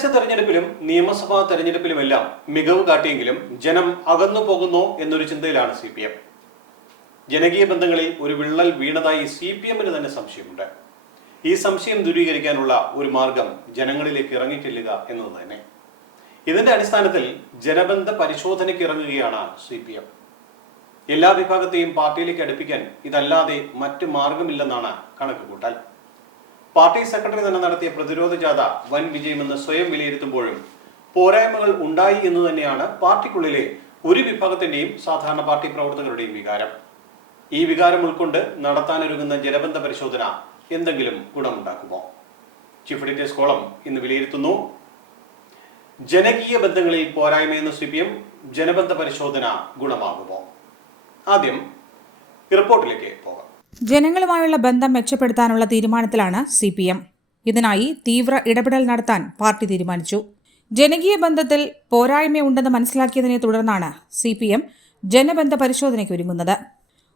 തദ്ദേശ തെരഞ്ഞെടുപ്പിലും നിയമസഭാ തെരഞ്ഞെടുപ്പിലുമെല്ലാം മികവ് കാട്ടിയെങ്കിലും ജനം അകന്നു പോകുന്നോ എന്നൊരു ചിന്തയിലാണ് സി പി എം. ജനകീയ ബന്ധങ്ങളിൽ ഒരു വിള്ളൽ വീണതായി സി പി എമ്മിന് തന്നെ സംശയമുണ്ട്. ഈ സംശയം ദൂരീകരിക്കാനുള്ള ഒരു മാർഗം ജനങ്ങളിലേക്ക് ഇറങ്ങിച്ചെല്ലുക എന്നത് തന്നെ. ഇതിന്റെ അടിസ്ഥാനത്തിൽ ജനബന്ധ പരിശോധനയ്ക്ക് ഇറങ്ങുകയാണ് സി പി എം. എല്ലാ വിഭാഗത്തെയും പാർട്ടിയിലേക്ക് അടുപ്പിക്കാൻ ഇതല്ലാതെ മറ്റു മാർഗമില്ലെന്നാണ് കണക്കുകൂട്ടൽ. പാർട്ടി സെക്രട്ടറി തന്നെ നടത്തിയ പ്രതിരോധ ജാഥ വൻ വിജയമെന്ന് സ്വയം വിലയിരുത്തുമ്പോഴും പോരായ്മകൾ ഉണ്ടായി എന്ന് തന്നെയാണ് പാർട്ടിക്കുള്ളിലെ ഒരു വിഭാഗത്തിന്റെയും സാധാരണ പാർട്ടി പ്രവർത്തകരുടെയും വികാരം. ഈ വികാരം ഉൾക്കൊണ്ട് നടത്താനൊരുങ്ങുന്ന ജനബന്ധ പരിശോധന എന്തെങ്കിലും ഗുണമുണ്ടാക്കുമോ? ചീഫ് എഡിറ്റേഴ്സ് കോളം ഇന്ന് വിലയിരുത്തുന്നു. ജനകീയ ബന്ധങ്ങളിൽ പോരായ്മയെന്ന് സി പി എം ജനബന്ധ പരിശോധന ഗുണമാകുമോ? ആദ്യം റിപ്പോർട്ടിലേക്ക് പോകാം. ജനങ്ങളുമായുള്ള ബന്ധം മെച്ചപ്പെടുത്താനുള്ള തീരുമാനത്തിലാണ് സി പി എം ഇതിനായി തീവ്ര ഇടപെടൽ നടത്താൻ പാർട്ടി തീരുമാനിച്ചു. ജനകീയ ബന്ധത്തിൽ പോരായ്മയുണ്ടെന്ന് മനസ്സിലാക്കിയതിനെ തുടർന്നാണ് സി പി എം ജനബന്ധ പരിശോധനയ്ക്ക് ഒരുങ്ങുന്നത്.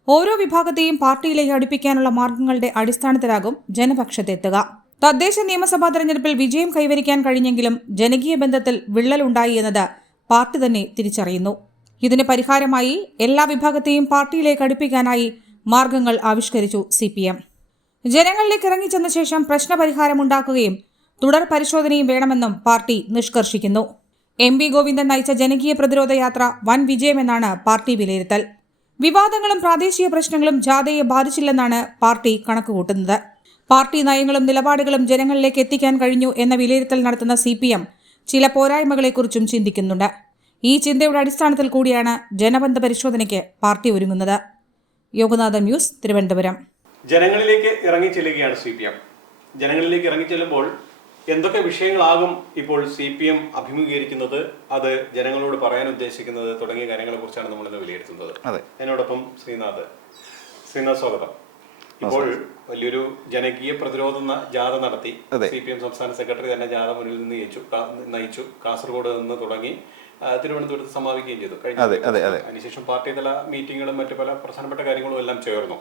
ഓരോ വിഭാഗത്തെയും പാർട്ടിയിലേക്ക് അടുപ്പിക്കാനുള്ള മാർഗങ്ങളുടെ അടിസ്ഥാനത്തിലാകും ജനപക്ഷത്തെത്തുക. തദ്ദേശ നിയമസഭാ തെരഞ്ഞെടുപ്പിൽ വിജയം കൈവരിക്കാൻ കഴിഞ്ഞെങ്കിലും ജനകീയ ബന്ധത്തിൽ വിള്ളലുണ്ടായി എന്നത് പാർട്ടി തന്നെ തിരിച്ചറിയുന്നു. ഇതിന് പരിഹാരമായി എല്ലാ വിഭാഗത്തെയും പാർട്ടിയിലേക്ക് അടുപ്പിക്കാനായി മാർഗങ്ങൾ ആവിഷ്കരിച്ചു സി പി എം ജനങ്ങളിലേക്ക് ഇറങ്ങിച്ചെന്ന ശേഷം പ്രശ്നപരിഹാരമുണ്ടാക്കുകയും തുടർ പരിശോധനയും വേണമെന്നും പാർട്ടി നിഷ്കർഷിക്കുന്നു. എം വി ഗോവിന്ദൻ നയിച്ച ജനകീയ പ്രതിരോധ യാത്ര വൻ വിജയമെന്നാണ് പാർട്ടി വിലയിരുത്തൽ. വിവാദങ്ങളും പ്രാദേശിക പ്രശ്നങ്ങളും ജാഥയെ ബാധിച്ചില്ലെന്നാണ് പാർട്ടി കണക്കുകൂട്ടുന്നത്. പാർട്ടി നയങ്ങളും നിലപാടുകളും ജനങ്ങളിലേക്ക് എത്തിക്കാൻ കഴിഞ്ഞു എന്ന വിലയിരുത്തൽ നടത്തുന്ന സി പി എം ചില പോരായ്മകളെക്കുറിച്ചും ചിന്തിക്കുന്നുണ്ട്. ഈ ചിന്തയുടെ അടിസ്ഥാനത്തിൽ കൂടിയാണ് ജനബന്ധ പരിശോധനയ്ക്ക് പാർട്ടി ഒരുങ്ങുന്നത്. യോഗനാഥൻ ന്യൂസ് തിരുവനന്തപുരം. ജനങ്ങളിലേക്ക് ഇറങ്ങി ചെല്ലുകയാണ് സി പി എം. ജനങ്ങളിലേക്ക് ഇറങ്ങി ചെല്ലുമ്പോൾ എന്തൊക്കെ വിഷയങ്ങളാകും ഇപ്പോൾ സി പി എം അഭിമുഖീകരിക്കുന്നത്? അത് ജനങ്ങളോട് പറയാൻ ഉദ്ദേശിക്കുന്നത് തുടങ്ങിയ കാര്യങ്ങളെ കുറിച്ചാണ് നമ്മൾ ഇന്ന് വിലയിരുത്തുന്നത്. അതെ. എന്നോടൊപ്പം ശ്രീനാഥ്. ശ്രീനാഥ് സ്വാഗതം. ഇപ്പോൾ വലിയൊരു ജനകീയ പ്രതിരോധ ജാഥ നടത്തി. സി പി എം സംസ്ഥാന സെക്രട്ടറി തന്നെ ജാഥ മുന്നിൽ നിന്ന് നയിച്ചു നയിച്ചു. കാസർഗോഡ് നിന്ന് തുടങ്ങി തിരുവനന്തപുരത്ത് സമാപിക്കുകയും ചെയ്തു. കഴിഞ്ഞ. അതിനുശേഷം പാർട്ടി തല മീറ്റിങ്ങുകളും മറ്റു പല പ്രധാനപ്പെട്ട കാര്യങ്ങളും എല്ലാം ചേർന്നു.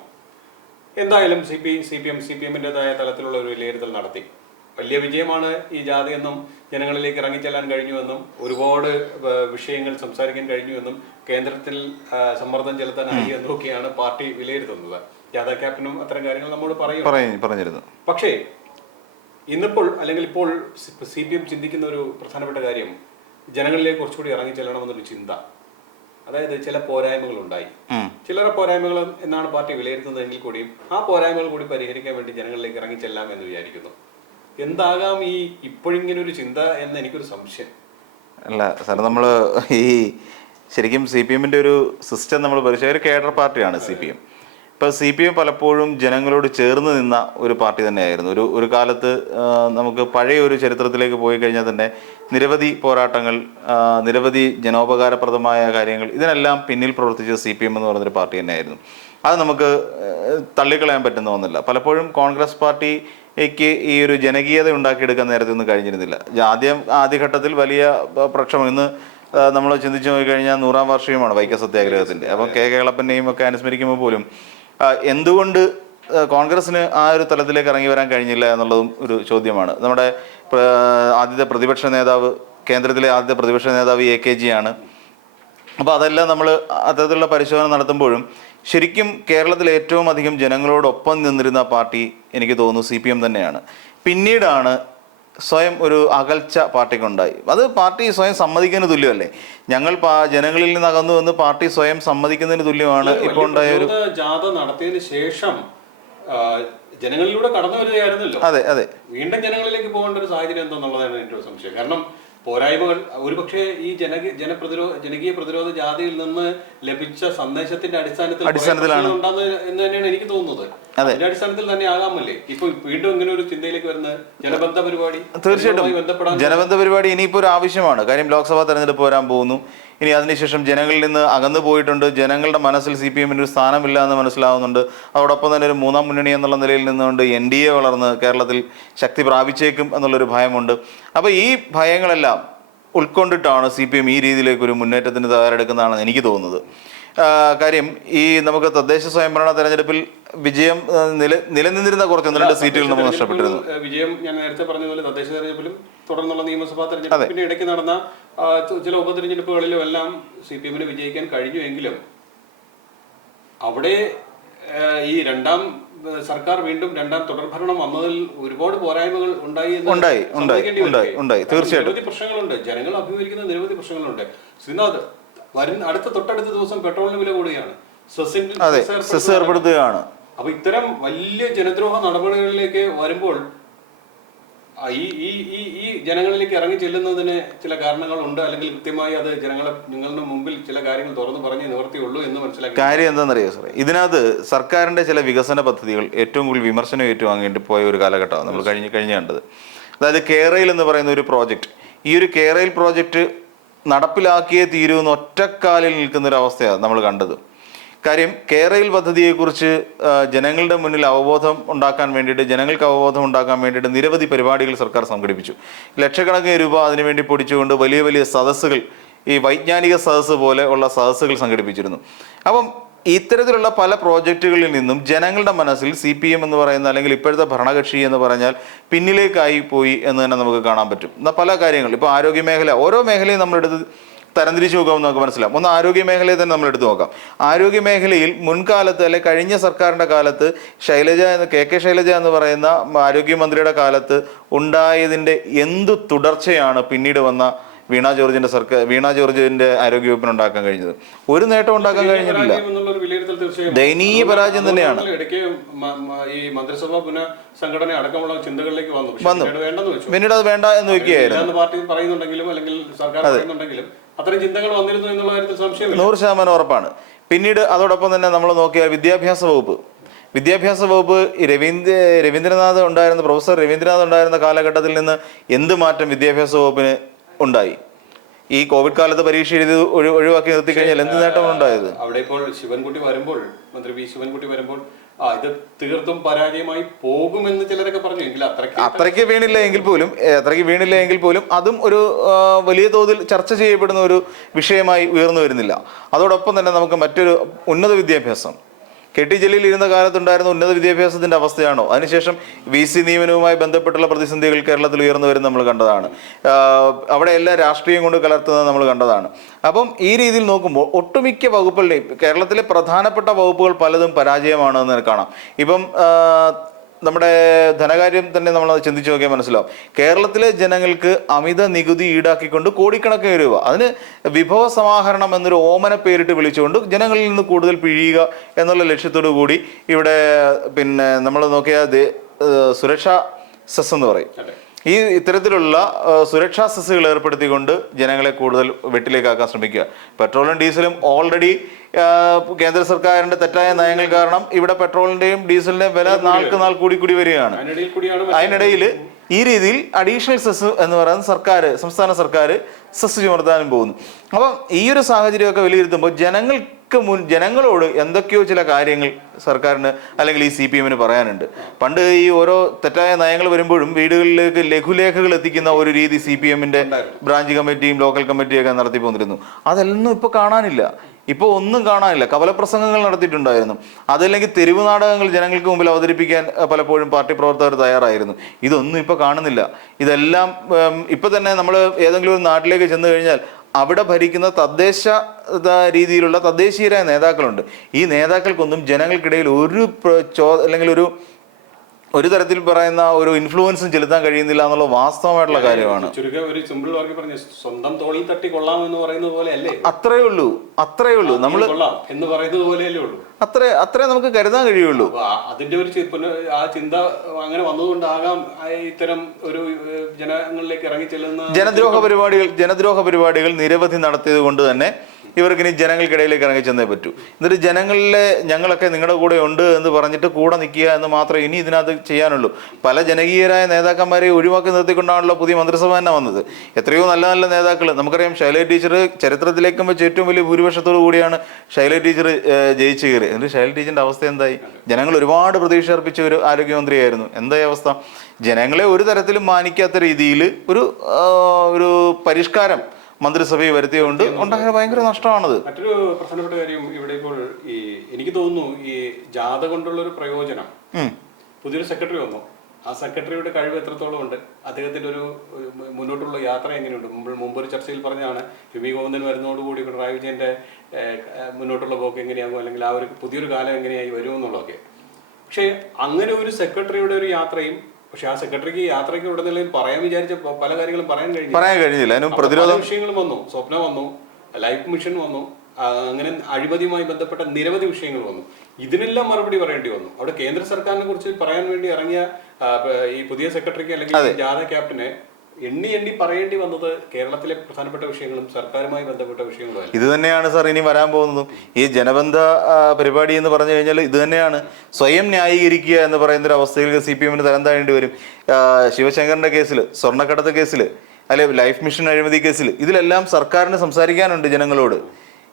എന്തായാലും C P C P M C P എമ്മിന്റെതായ തലത്തിലുള്ള ഒരു വിലയിരുത്തൽ നടത്തി. വലിയ വിജയമാണ് ഈ ജാഥയെന്നും ജനങ്ങളിലേക്ക് ഇറങ്ങിച്ചെല്ലാൻ കഴിഞ്ഞുവെന്നും ഒരുപാട് വിഷയങ്ങൾ സംസാരിക്കാൻ കഴിഞ്ഞുവെന്നും കേന്ദ്രത്തിൽ സമ്മർദ്ദം ചെലുത്താനായി എന്നൊക്കെയാണ് പാർട്ടി വിലയിരുത്തുന്നത്. ജാഥ ക്യാപ്റ്റനും അത്തരം കാര്യങ്ങൾ നമ്മോട് പറയ- പക്ഷേ ഇന്നിപ്പോൾ അല്ലെങ്കിൽ ഇപ്പോൾ സി പി എം ചിന്തിക്കുന്ന ഒരു പ്രധാനപ്പെട്ട കാര്യം ജനങ്ങളിലേക്ക് കുറച്ചുകൂടി ഇറങ്ങി ചെല്ലണമെന്നൊരു ചിന്ത. അതായത് ചില പോരായ്മകൾ ഉണ്ടായി. ചില്ലറ പോരായ്മകൾ എന്നാണ് പാർട്ടി വിലയിരുത്തുന്നതെങ്കിൽ കൂടിയും ആ പോരായ്മകൾ കൂടി പരിഹരിക്കാൻ വേണ്ടി ജനങ്ങളിലേക്ക് ഇറങ്ങി ചെല്ലാം എന്ന് വിചാരിക്കുന്നു. എന്താകാം ഈ ഇപ്പോഴിങ്ങനെ ഒരു ചിന്ത എന്ന് എനിക്കൊരു സംശയം. അല്ല സാർ നമ്മൾ ഈ ശരിക്കും സി പി എമ്മിന്റെ ഒരു സിസ്റ്റം നമ്മൾ പരിശോധിച്ച ഒരു കേഡർ പാർട്ടിയാണ് സി പി എം. ഇപ്പോൾ സി പി എം പലപ്പോഴും ജനങ്ങളോട് ചേർന്ന് നിന്ന ഒരു പാർട്ടി തന്നെയായിരുന്നു. ഒരു ഒരു കാലത്ത് നമുക്ക് പഴയ ഒരു ചരിത്രത്തിലേക്ക് പോയി കഴിഞ്ഞാൽ തന്നെ നിരവധി പോരാട്ടങ്ങൾ നിരവധി ജനോപകാരപ്രദമായ കാര്യങ്ങൾ ഇതിനെല്ലാം പിന്നിൽ പ്രവർത്തിച്ച സി പി എം എന്ന് പറയുന്നൊരു പാർട്ടി തന്നെയായിരുന്നു. അത് നമുക്ക് തള്ളിക്കളയാൻ പറ്റുന്ന ഒന്നല്ല. പലപ്പോഴും കോൺഗ്രസ് പാർട്ടി ക്ക് ഈ ഒരു ജനകീയത ഉണ്ടാക്കിയെടുക്കാൻ നേരത്തെ ഒന്നും കഴിഞ്ഞിരുന്നില്ല. ആദ്യം ആദ്യഘട്ടത്തിൽ വലിയ പ്രക്ഷോഭം ഇന്ന് നമ്മൾ ചിന്തിച്ചു നോക്കിക്കഴിഞ്ഞാൽ നൂറാം വാർഷികമാണ് വൈക്കം സത്യാഗ്രഹത്തിന്റെ അപ്പം കെ. കേളപ്പനെയും ഒക്കെ അനുസ്മരിക്കുമ്പോൾ പോലും എന്തുകൊണ്ട് കോൺഗ്രസിന് ആ ഒരു തലത്തിലേക്ക് ഇറങ്ങി വരാൻ കഴിഞ്ഞില്ല എന്നുള്ളതും ഒരു ചോദ്യമാണ്. നമ്മുടെ ആദ്യത്തെ പ്രതിപക്ഷ നേതാവ് കേന്ദ്രത്തിലെ ആദ്യത്തെ പ്രതിപക്ഷ നേതാവ് എ കെ ജി ആണ്. അപ്പോൾ അതെല്ലാം നമ്മൾ അത്തരത്തിലുള്ള പരിശോധന നടത്തുമ്പോഴും ശരിക്കും കേരളത്തിൽ ഏറ്റവും അധികം ജനങ്ങളോടൊപ്പം നിന്നിരുന്ന പാർട്ടി എനിക്ക് തോന്നുന്നു സി പി എം തന്നെയാണ്. പിന്നീടാണ് സ്വയം ഒരു അകൽച്ച പാർട്ടിക്കുണ്ടായി. അത് പാർട്ടി സ്വയം സമ്മതിക്കുന്നതിന് തുല്യമല്ലേ? ഞങ്ങൾ ജനങ്ങളിൽ നിന്ന് അകന്നു വന്ന് പാർട്ടി സ്വയം സമ്മതിക്കുന്നതിന് തുല്യമാണ് ഇപ്പോൾ ഉണ്ടായ ഒരു ജാഥ നടത്തിയതിനു ശേഷം ജനങ്ങളിലൂടെ കടന്നു വരികയായിരുന്നല്ലോ. അതെ അതെ. വീണ്ടും ജനങ്ങളിലേക്ക് പോകേണ്ട ഒരു സാഹചര്യം എന്താണെന്നുള്ളതാണ് എന്റെ ഒരു സംശയം. കാരണം പോരായ്മകൾ. ഒരുപക്ഷെ ഈ ജന ജനപ്രതിരോധ ജനകീയ പ്രതിരോധ ജാതിയിൽ നിന്ന് ലഭിച്ച സന്ദേശത്തിന്റെ അടിസ്ഥാനത്തിൽ അടിസ്ഥാനത്തിലാണ്. എന്ന് തന്നെയാണ് എനിക്ക് തോന്നുന്നത്. അതിന്റെ അടിസ്ഥാനത്തിൽ തന്നെ ആകാമല്ലേ? ഇപ്പൊ വീണ്ടും ഇങ്ങനെ ഒരു ചിന്തയിലേക്ക് വരുന്ന ജനബന്ധ പരിപാടി തീർച്ചയായിട്ടും. ജനബന്ധ പരിപാടി ഇനിയിപ്പോ ഒരു ആവശ്യമാണ്. കാര്യം ലോക്സഭാ തെരഞ്ഞെടുപ്പ് വരാൻ പോകുന്നു. ഇനി അതിനുശേഷം ജനങ്ങളിൽ നിന്ന് അകന്നു പോയിട്ടുണ്ട്. ജനങ്ങളുടെ മനസ്സിൽ സി പി എമ്മിന് ഒരു സ്ഥാനമില്ല എന്ന് മനസ്സിലാവുന്നുണ്ട്. അതോടൊപ്പം തന്നെ ഒരു മൂന്നാം മുന്നണി എന്നുള്ള നിലയിൽ നിന്നുകൊണ്ട് എൻ ഡി എ വളർന്ന് കേരളത്തിൽ ശക്തി പ്രാപിച്ചേക്കും എന്നുള്ളൊരു ഭയമുണ്ട്. അപ്പോൾ ഈ ഭയങ്ങളെല്ലാം ഉൾക്കൊണ്ടിട്ടാണ് സി പി എം ഈ രീതിയിലേക്ക് ഒരു മുന്നേറ്റത്തിന് തയ്യാറെടുക്കുന്നതാണെന്ന് എനിക്ക് തോന്നുന്നത്. കാര്യം ഈ നമുക്ക് തദ്ദേശ സ്വയംഭരണ തെരഞ്ഞെടുപ്പിൽ വിജയം നില നിലനിന്നിരുന്ന കുറച്ച് ഒന്ന് രണ്ട് സീറ്റുകൾ നമുക്ക് നഷ്ടപ്പെട്ടിരുന്നു. വിജയം ഞാൻ നേരത്തെ പറഞ്ഞതുപോലെ തദ്ദേശ തെരഞ്ഞെടുപ്പിലും തുടർന്നുള്ള നിയമസഭാ തെരഞ്ഞെടുപ്പിന് ഇടയ്ക്ക് നടന്ന ചില ഉപതെരഞ്ഞെടുപ്പുകളിലും എല്ലാം സി പി എമ്മിന് വിജയിക്കാൻ കഴിഞ്ഞുവെങ്കിലും അവിടെ ഈ രണ്ടാം സർക്കാർ വീണ്ടും രണ്ടാം തുടർഭരണം വന്നതിൽ ഒരുപാട് പോരായ്മകൾ ഉണ്ടായി ഉണ്ടായി, ഉണ്ടായി. ഉണ്ടായി, തീർച്ചയായിട്ടും. നിരവധി പ്രശ്നങ്ങളുണ്ട് ജനങ്ങൾ അഭിമുഖീകരിക്കുന്ന നിരവധി പ്രശ്നങ്ങളുണ്ട് ശ്രീനാഥ് വരുന്ന അടുത്ത തൊട്ടടുത്ത ദിവസം പെട്രോളിന് വില കൂടുകയാണ് സെസ് ഏർപ്പെടുത്തുകയാണ്. അപ്പൊ ഇത്തരം വലിയ ജനദ്രോഹ നടപടികളിലേക്ക് വരുമ്പോൾ ഈ ഈ ഈ ഈ ജനങ്ങളിലേക്ക് ഇറങ്ങി ചെല്ലുന്നതിന് ചില കാരണങ്ങളുണ്ട്. അല്ലെങ്കിൽ കൃത്യമായി അത് ജനങ്ങളെ നിങ്ങളുടെ മുമ്പിൽ ചില കാര്യങ്ങൾ തുറന്നു പറഞ്ഞേ നിവർത്തിയുള്ളൂ എന്ന് മനസ്സിലാക്കി. കാര്യം എന്താണെന്നറിയോ സാറേ? ഇതിനകത്ത് സർക്കാരിന്റെ ചില വികസന പദ്ധതികൾ ഏറ്റവും കൂടുതൽ വിമർശനം ഏറ്റുവാങ്ങേണ്ടി പോയ ഒരു കാലഘട്ടമാണ് നമ്മൾ കഴിഞ്ഞ് കഴിഞ്ഞ കണ്ടത്. അതായത് കേരയിൽ എന്ന് പറയുന്ന ഒരു പ്രോജക്റ്റ്. ഈ ഒരു കേരയിൽ പ്രോജക്റ്റ് നടപ്പിലാക്കിയേ തീരൂ എന്ന് ഒറ്റക്കാലിൽ നിൽക്കുന്ന ഒരു അവസ്ഥയാണ് നമ്മൾ കണ്ടത്. കാര്യം കേരയിൽ പദ്ധതിയെക്കുറിച്ച് ജനങ്ങളുടെ മുന്നിൽ അവബോധം ഉണ്ടാക്കാൻ വേണ്ടിയിട്ട് ജനങ്ങൾക്ക് അവബോധം ഉണ്ടാക്കാൻ വേണ്ടിയിട്ട് നിരവധി പരിപാടികൾ സർക്കാർ സംഘടിപ്പിച്ചു. ലക്ഷക്കണക്കിന് രൂപ അതിനുവേണ്ടി പൊടിച്ചുകൊണ്ട് വലിയ വലിയ സദസ്സുകൾ ഈ വൈജ്ഞാനിക സദസ്സ് പോലെ ഉള്ള സദസ്സുകൾ സംഘടിപ്പിച്ചിരുന്നു. അപ്പം ഇത്തരത്തിലുള്ള പല പ്രോജക്റ്റുകളിൽ നിന്നും ജനങ്ങളുടെ മനസ്സിൽ സി പി എം എന്ന് പറയുന്ന അല്ലെങ്കിൽ ഇപ്പോഴത്തെ ഭരണകക്ഷി എന്ന് പറഞ്ഞാൽ പിന്നിലേക്കായി പോയി എന്ന് തന്നെ നമുക്ക് കാണാൻ പറ്റും. എന്നാൽ പല കാര്യങ്ങൾ. ഇപ്പോൾ ആരോഗ്യ മേഖല ഓരോ മേഖലയും നമ്മളെടുത്ത് തരംതിരിച്ച് നോക്കുമ്പോൾ നമുക്ക് മനസ്സിലാവും. ഒന്ന് ആരോഗ്യ മേഖലയെ തന്നെ നമ്മൾ എടുത്തു നോക്കാം. ആരോഗ്യ മേഖലയിൽ മുൻകാലത്ത് അല്ലെ കഴിഞ്ഞ സർക്കാരിന്റെ കാലത്ത് ശൈലജ എന്ന് കെ കെ ശൈലജ എന്ന് പറയുന്ന ആരോഗ്യമന്ത്രിയുടെ കാലത്ത് ഉണ്ടായതിന്റെ എന്തു തുടർച്ചയാണ് പിന്നീട് വന്ന വീണ ജോർജിന്റെ സർക്കാർ വീണ ജോർജിന്റെ ആരോഗ്യവകുപ്പിന് ഉണ്ടാക്കാൻ കഴിഞ്ഞത്? ഒരു നേട്ടം ഉണ്ടാക്കാൻ കഴിഞ്ഞിട്ടില്ല. ദയനീയ പരാജയം തന്നെയാണ്. ഈ മന്ത്രിസഭ പുനഃസംഘടന അടക്കമുള്ള ചിന്തകളിലേക്ക് വന്നു. പിന്നീട് അത് വേണ്ട എന്ന് വെക്കുകയായിരുന്നു. പാർട്ടി പറയുന്നുണ്ടെങ്കിലും അല്ലെങ്കിൽ സർക്കാർ പറയുന്നുണ്ടെങ്കിലും അത്തരം ചിന്തകൾ വന്നിരുന്നു എന്നുള്ള കാര്യത്തിൽ സംശയമില്ല. നൂറ് ശതമാനം ഉറപ്പാണ്. പിന്നീട് അതോടൊപ്പം തന്നെ നമ്മൾ നോക്കിയ വിദ്യാഭ്യാസ വകുപ്പ്. വിദ്യാഭ്യാസ വകുപ്പ് രവീന്ദ്ര രവീന്ദ്രനാഥ് ഉണ്ടായിരുന്ന പ്രൊഫസർ രവീന്ദ്രനാഥ് ഉണ്ടായിരുന്ന കാലഘട്ടത്തിൽ നിന്ന് എന്ത് മാറ്റം വിദ്യാഭ്യാസ വകുപ്പിന് ഉണ്ടായി? ഈ കോവിഡ് കാലത്ത് പരീക്ഷ എഴുതി ഒഴി ഒഴിവാക്കി നിർത്തി കഴിഞ്ഞാൽ എന്ത് നേട്ടമാണ് ഉണ്ടായത്? അവിടെ ഇപ്പോൾ ശിവൻകുട്ടി വരുമ്പോൾ മന്ത്രി വി ശിവൻകുട്ടി വരുമ്പോൾ ആ തീർത്തും പരാജയമായി പോകുമെന്ന് ചിലരൊക്കെ പറഞ്ഞു. എങ്കിൽ അത്രയ്ക്ക് വീണില്ല എങ്കിൽ പോലും അത്രയ്ക്ക് വീണില്ല എങ്കിൽ പോലും അതും ഒരു വലിയ തോതിൽ ചർച്ച ചെയ്യപ്പെടുന്ന ഒരു വിഷയമായി ഉയർന്നു വരുന്നില്ല. അതോടൊപ്പം തന്നെ നമുക്ക് മറ്റൊരു ഉന്നത വിദ്യാഭ്യാസം. കെ ടി ജലീൽ ഇരുന്ന കാലത്തുണ്ടായിരുന്ന ഉന്നത വിദ്യാഭ്യാസത്തിന്റെ അവസ്ഥയാണോ? അതിനുശേഷം വി സി നിയമനവുമായി ബന്ധപ്പെട്ടുള്ള പ്രതിസന്ധികൾ കേരളത്തിൽ ഉയർന്നു വരുന്നത് നമ്മൾ കണ്ടതാണ്. അവിടെ എല്ലാ രാഷ്ട്രീയം കൊണ്ട് കലർത്തുന്നത് നമ്മൾ കണ്ടതാണ്. അപ്പം ഈ രീതിയിൽ നോക്കുമ്പോൾ ഒട്ടുമിക്ക വകുപ്പുകളുടെയും കേരളത്തിലെ പ്രധാനപ്പെട്ട വകുപ്പുകൾ പലതും പരാജയമാണെന്ന് കാണാം. ഇപ്പം നമ്മുടെ ധനകാര്യം തന്നെ നമ്മൾ ചിന്തിച്ചു നോക്കിയാൽ മനസ്സിലാവും. കേരളത്തിലെ ജനങ്ങൾക്ക് അമിത നികുതി ഈടാക്കിക്കൊണ്ട് കോടിക്കണക്കിന് രൂപ. അതിന് വിഭവ സമാഹരണം എന്നൊരു ഓമന പേരിട്ട് വിളിച്ചുകൊണ്ട് ജനങ്ങളിൽ നിന്ന് കൂടുതൽ പിഴിയുക എന്നുള്ള ലക്ഷ്യത്തോടു കൂടി ഇവിടെ പിന്നെ നമ്മൾ ഏഹ് സുരക്ഷാ സെസ് എന്ന് പറയും. ഈ ഇത്തരത്തിലുള്ള സുരക്ഷാ സെസ്സുകൾ ഏർപ്പെടുത്തിക്കൊണ്ട് ജനങ്ങളെ കൂടുതൽ വെട്ടിലേക്കാക്കാൻ ശ്രമിക്കുക. പെട്രോളും ഡീസലും ഓൾറെഡി കേന്ദ്ര സർക്കാരിന്റെ തെറ്റായ നയങ്ങൾ കാരണം ഇവിടെ പെട്രോളിന്റെയും ഡീസലിന്റെയും വില നാൾക്ക് നാൾ കൂടി കൂടി വരികയാണ്. അതിനിടയിൽ ഈ രീതിയിൽ അഡീഷണൽ സെസ് എന്ന് പറയുന്നത് സർക്കാർ സംസ്ഥാന സർക്കാർ സെസ് ചുമർത്താനും പോകുന്നു. അപ്പം ഈ ഒരു സാഹചര്യമൊക്കെ വിലയിരുത്തുമ്പോൾ ജനങ്ങൾക്ക് മുൻ ജനങ്ങളോട് എന്തൊക്കെയോ ചില കാര്യങ്ങൾ സർക്കാരിന് അല്ലെങ്കിൽ ഈ സി പി എമ്മിന് പറയാനുണ്ട്. പണ്ട് ഈ ഓരോ തെറ്റായ നയങ്ങൾ വരുമ്പോഴും വീടുകളിലേക്ക് ലഘുലേഖകൾ എത്തിക്കുന്ന ഒരു രീതി സി പി എമ്മിന്റെ ബ്രാഞ്ച് കമ്മിറ്റിയും ലോക്കൽ കമ്മിറ്റിയും ഒക്കെ നടത്തി പോന്നിരുന്നു അതെല്ലാം ഇപ്പൊ കാണാനില്ല. ഇപ്പോൾ ഒന്നും കാണാനില്ല. കവലപ്രസംഗങ്ങൾ നടത്തിയിട്ടുണ്ടായിരുന്നു. അതല്ലെങ്കിൽ തെരുവ് നാടകങ്ങൾ ജനങ്ങൾക്ക് മുമ്പിൽ അവതരിപ്പിക്കാൻ പലപ്പോഴും പാർട്ടി പ്രവർത്തകർ തയ്യാറായിരുന്നു. ഇതൊന്നും ഇപ്പോൾ കാണുന്നില്ല. ഇതെല്ലാം ഇപ്പോൾ ഇപ്പൊ തന്നെ നമ്മൾ ഏതെങ്കിലും ഒരു നാട്ടിലേക്ക് ചെന്ന് കഴിഞ്ഞാൽ അവിടെ ഭരിക്കുന്ന തദ്ദേശ രീതിയിലുള്ള തദ്ദേശീയരായ നേതാക്കളുണ്ട്. ഈ നേതാക്കൾക്കൊന്നും ജനങ്ങൾക്കിടയിൽ ഒരു ചോ അല്ലെങ്കിൽ ഒരു ഒരു തരത്തിൽ പറയുന്ന ഒരു ഇൻഫ്ലുവൻസും ചെലുത്താൻ കഴിയുന്നില്ല എന്നുള്ള വാസ്തവമായിട്ടുള്ള കാര്യമാണ്. ചുരുക്കം ഒരു സിമ്പിൾ വാക്കി പറഞ്ഞു സ്വന്തം തോളിൽ തട്ടി കൊള്ളാം എന്ന് പറയുന്നത് അത്രേ ഉള്ളൂ അത്രേ ഉള്ളൂ. നമ്മൾ എന്ന് പറയുന്നത് പോലെയല്ലേ ഉള്ളൂ. അത്രേ അത്രേ നമുക്ക് കരുതാൻ കഴിയുള്ളൂ. അതിന്റെ ഒരു ആ ചിന്ത അങ്ങനെ വന്നതുകൊണ്ടാകാം ഇത്തരം ഒരു ജനങ്ങളിലേക്ക് ഇറങ്ങി ചെല്ലുന്ന ജനദ്രോഹ പരിപാടികൾ ജനദ്രോഹ പരിപാടികൾ നിരവധി നടത്തിയത് കൊണ്ട് തന്നെ ഇവർക്ക് ഇനി ജനങ്ങൾക്കിടയിലേക്ക് ഇറങ്ങി ചെന്നേ പറ്റൂ. എന്നിട്ട് ജനങ്ങളിലെ ഞങ്ങളൊക്കെ നിങ്ങളുടെ കൂടെ ഉണ്ട് എന്ന് പറഞ്ഞിട്ട് കൂടെ നിൽക്കുക എന്ന് മാത്രമേ ഇനി ഇതിനകത്ത് ചെയ്യാനുള്ളൂ. പല ജനകീയരായ നേതാക്കന്മാരെ ഒഴിവാക്കി നിർത്തിക്കൊണ്ടാണല്ലോ പുതിയ മന്ത്രിസഭ തന്നെ വന്നത്. എത്രയോ നല്ല നല്ല നേതാക്കൾ നമുക്കറിയാം ശൈല ടീച്ചർ ചരിത്രത്തിലേക്കും വെച്ച് ഏറ്റവും വലിയ ഭൂരിപക്ഷത്തോടു കൂടിയാണ് ശൈല ടീച്ചർ ജയിച്ചു കയറി എന്നിട്ട് ശൈല ടീച്ചറിന്റെ അവസ്ഥ എന്തായി? ജനങ്ങൾ ഒരുപാട് പ്രതീക്ഷ അർപ്പിച്ച ഒരു ആരോഗ്യമന്ത്രിയായിരുന്നു. എന്തായി അവസ്ഥ? ജനങ്ങളെ ഒരു തരത്തിലും മാനിക്കാത്ത രീതിയിൽ ഒരു ഒരു പരിഷ്കാരം മന്ത്രിസഭയിൽ വരുത്തിയതുകൊണ്ട് ഉണ്ടായ ഭയങ്കര നഷ്ടമാണത്. മറ്റൊരു പ്രധാനപ്പെട്ട കാര്യം ഇവിടെ ഇപ്പോൾ ഈ എനിക്ക് തോന്നുന്നു ഈ ജാഥ കൊണ്ടുള്ള ഒരു പ്രയോജനം. പുതിയൊരു സെക്രട്ടറി വന്നു. ആ സെക്രട്ടറിയുടെ കഴിവ് എത്രത്തോളം ഉണ്ട്? അദ്ദേഹത്തിന്റെ ഒരു മുന്നോട്ടുള്ള യാത്ര എങ്ങനെയുണ്ട്? മുമ്പ് മുമ്പ് ഒരു ചർച്ചയിൽ പറഞ്ഞാണ് രവി ഗോവിന്ദൻ വരുന്നതോടുകൂടി പിണറായി വിജയന്റെ മുന്നോട്ടുള്ള പോക്ക് എങ്ങനെയാകും? അല്ലെങ്കിൽ ആ ഒരു പുതിയൊരു കാലം എങ്ങനെയായി വരുമെന്നുള്ളതൊക്കെ. പക്ഷേ അങ്ങനെ ഒരു സെക്രട്ടറിയുടെ ഒരു യാത്രയും പക്ഷെ ആ സെക്രട്ടറിക്ക് യാത്രയ്ക്ക് ഉടനീളം പറയാൻ വിചാരിച്ച പല കാര്യങ്ങളും പറയാൻ കഴിഞ്ഞു പറയാൻ കഴിഞ്ഞില്ല. അതിനും പ്രതിരോധം വിഷയങ്ങളും വന്നു. സ്വപ്നം വന്നു. ലൈഫ് മിഷൻ വന്നു. അങ്ങനെ അഴിമതിയുമായി ബന്ധപ്പെട്ട നിരവധി വിഷയങ്ങൾ വന്നു. ഇതിനെല്ലാം മറുപടി പറയേണ്ടി വന്നു. അവിടെ കേന്ദ്ര സർക്കാരിനെ കുറിച്ച് പറയാൻ വേണ്ടി ഇറങ്ങിയ ഈ പുതിയ സെക്രട്ടറിക്ക് അല്ലെങ്കിൽ ജാഥ ക്യാപ്റ്റന് എണ്ണി എണ്ണി പറയേണ്ടി വന്നത് കേരളത്തിലെ പ്രധാനപ്പെട്ട വിഷയങ്ങളും സർക്കാരുമായി ബന്ധപ്പെട്ട വിഷയങ്ങളും ഇത് തന്നെയാണ് സാർ ഇനി വരാൻ പോകുന്നതും. ഈ ജനബന്ധ പരിപാടി എന്ന് പറഞ്ഞു കഴിഞ്ഞാൽ ഇത് തന്നെയാണ് സ്വയം ന്യായീകരിക്കുക എന്ന് പറയുന്ന ഒരു അവസ്ഥയിൽ സി പി എമ്മിന് തരം താഴേണ്ടി വരും. ശിവശങ്കറിന്റെ കേസിൽ സ്വർണക്കടത്ത് കേസിൽ അല്ലെ ലൈഫ് മിഷൻ അഴിമതി കേസിൽ ഇതിലെല്ലാം സർക്കാരിന് സംസാരിക്കാനുണ്ട് ജനങ്ങളോട്.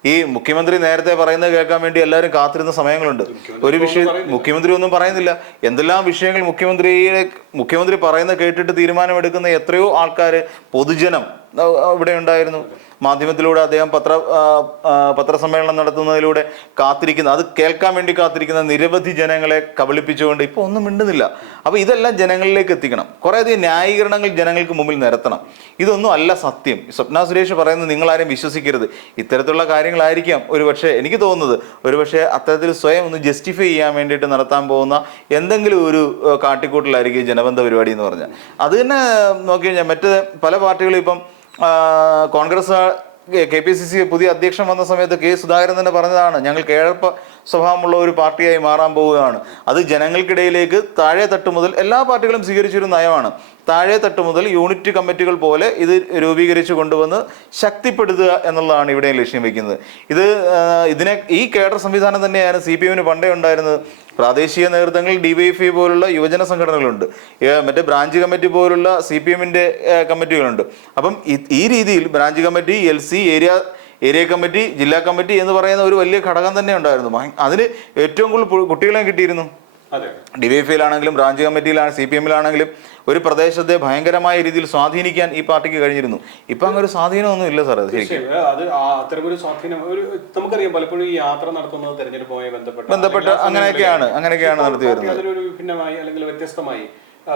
ഈ മുഖ്യമന്ത്രി നേരത്തെ പറയുന്നത് കേൾക്കാൻ വേണ്ടി എല്ലാവരും കാത്തിരുന്ന സമയങ്ങളുണ്ട്. ഒരു വിഷയം മുഖ്യമന്ത്രി ഒന്നും പറയുന്നില്ല. എന്തെല്ലാം വിഷയങ്ങൾ മുഖ്യമന്ത്രിയെ മുഖ്യമന്ത്രി പറയുന്നത് കേട്ടിട്ട് തീരുമാനമെടുക്കുന്ന എത്രയോ ആൾക്കാർ പൊതുജനം ഇവിടെ ഉണ്ടായിരുന്നു. മാധ്യമത്തിലൂടെ അദ്ദേഹം പത്ര പത്രസമ്മേളനം നടത്തുന്നതിലൂടെ കാത്തിരിക്കുന്ന. അത് കേൾക്കാൻ വേണ്ടി കാത്തിരിക്കുന്ന നിരവധി ജനങ്ങളെ കബളിപ്പിച്ചുകൊണ്ട് ഇപ്പോൾ ഒന്നും മിണ്ടുന്നില്ല. അപ്പോൾ ഇതെല്ലാം ജനങ്ങളിലേക്ക് എത്തിക്കണം. കുറേയധികം ന്യായീകരണങ്ങൾ ജനങ്ങൾക്ക് മുമ്പിൽ നിരത്തണം. ഇതൊന്നും അല്ല സത്യം. സ്വപ്ന സുരേഷ് പറയുന്നത് നിങ്ങളാരും വിശ്വസിക്കരുത്. ഇത്തരത്തിലുള്ള കാര്യങ്ങളായിരിക്കാം ഒരുപക്ഷെ എനിക്ക് തോന്നുന്നത്. ഒരുപക്ഷെ അത്തരത്തിൽ സ്വയം ഒന്ന് ജസ്റ്റിഫൈ ചെയ്യാൻ വേണ്ടിയിട്ട് നടത്താൻ പോകുന്ന എന്തെങ്കിലും ഒരു കാട്ടിക്കൂട്ടിലായിരിക്കും ജനബന്ധ പരിപാടി എന്ന് പറഞ്ഞാൽ. അത് തന്നെ നോക്കി കഴിഞ്ഞാൽ മറ്റ് പല പാർട്ടികളും ഇപ്പം Congress K P C C പുതിയ അധ്യക്ഷൻ വന്ന സമയത്ത് കെ സുധാകരൻ തന്നെ പറഞ്ഞതാണ് ഞങ്ങൾ കേഴപ്പ സ്വഭാവമുള്ള ഒരു പാർട്ടിയായി മാറാൻ പോവുകയാണ്. അത് ജനങ്ങൾക്കിടയിലേക്ക് താഴെ തട്ട് മുതൽ എല്ലാ പാർട്ടികളും സ്വീകരിച്ചൊരു നയമാണ്. താഴെ തട്ട് മുതൽ യൂണിറ്റ് കമ്മിറ്റികൾ പോലെ ഇത് രൂപീകരിച്ച് കൊണ്ടുവന്ന് ശക്തിപ്പെടുത്തുക എന്നുള്ളതാണ് ഇവിടെ ലക്ഷ്യം വെക്കുന്നത്. ഇത് ഇതിനെ ഈ കേഡർ സംവിധാനം തന്നെയാണ് സി പി എമ്മിന് പണ്ടേ ഉണ്ടായിരുന്നത്. പ്രാദേശിക നേതൃത്വങ്ങൾ ഡിവൈഎഫ്ഐ പോലുള്ള യുവജന സംഘടനകളുണ്ട്. മറ്റേ ബ്രാഞ്ച് കമ്മിറ്റി പോലുള്ള സി പി എമ്മിന്റെ കമ്മിറ്റികളുണ്ട്. അപ്പം ഈ രീതിയിൽ branch committee L C area area committee ജില്ലാ കമ്മിറ്റി എന്ന് പറയുന്ന ഒരു വലിയ ഘടകം തന്നെ ഉണ്ടായിരുന്നു. അതിന് ഏറ്റവും കൂടുതൽ കുട്ടികളെ കിട്ടിയിരുന്നു. ഡി അതെ. ഡിവൈഎഫ്ഐയിലാണെങ്കിലും ബ്രാഞ്ച് കമ്മിറ്റിയിലാണ് സി പി എമ്മിലാണെങ്കിലും ഒരു പ്രദേശത്തെ ഭയങ്കരമായ രീതിയിൽ സ്വാധീനിക്കാൻ ഈ പാർട്ടിക്ക് കഴിഞ്ഞിരുന്നു. ഇപ്പൊ അങ്ങനെ ഒരു സ്വാധീനമൊന്നും ഇല്ല സാർ അത്. അത്തരമൊരു സ്വാധീനം ഒരു നമുക്കറിയാം പലപ്പോഴും ഈ യാത്ര നടത്തുന്നത് തെരഞ്ഞെടുപ്പുമായി ബന്ധപ്പെട്ട്. ബന്ധപ്പെട്ട് അങ്ങനെയൊക്കെയാണ് അങ്ങനെയൊക്കെയാണ് നടത്തി വരുന്നത്. അതിലൊരു അല്ലെങ്കിൽ വ്യത്യസ്തമായി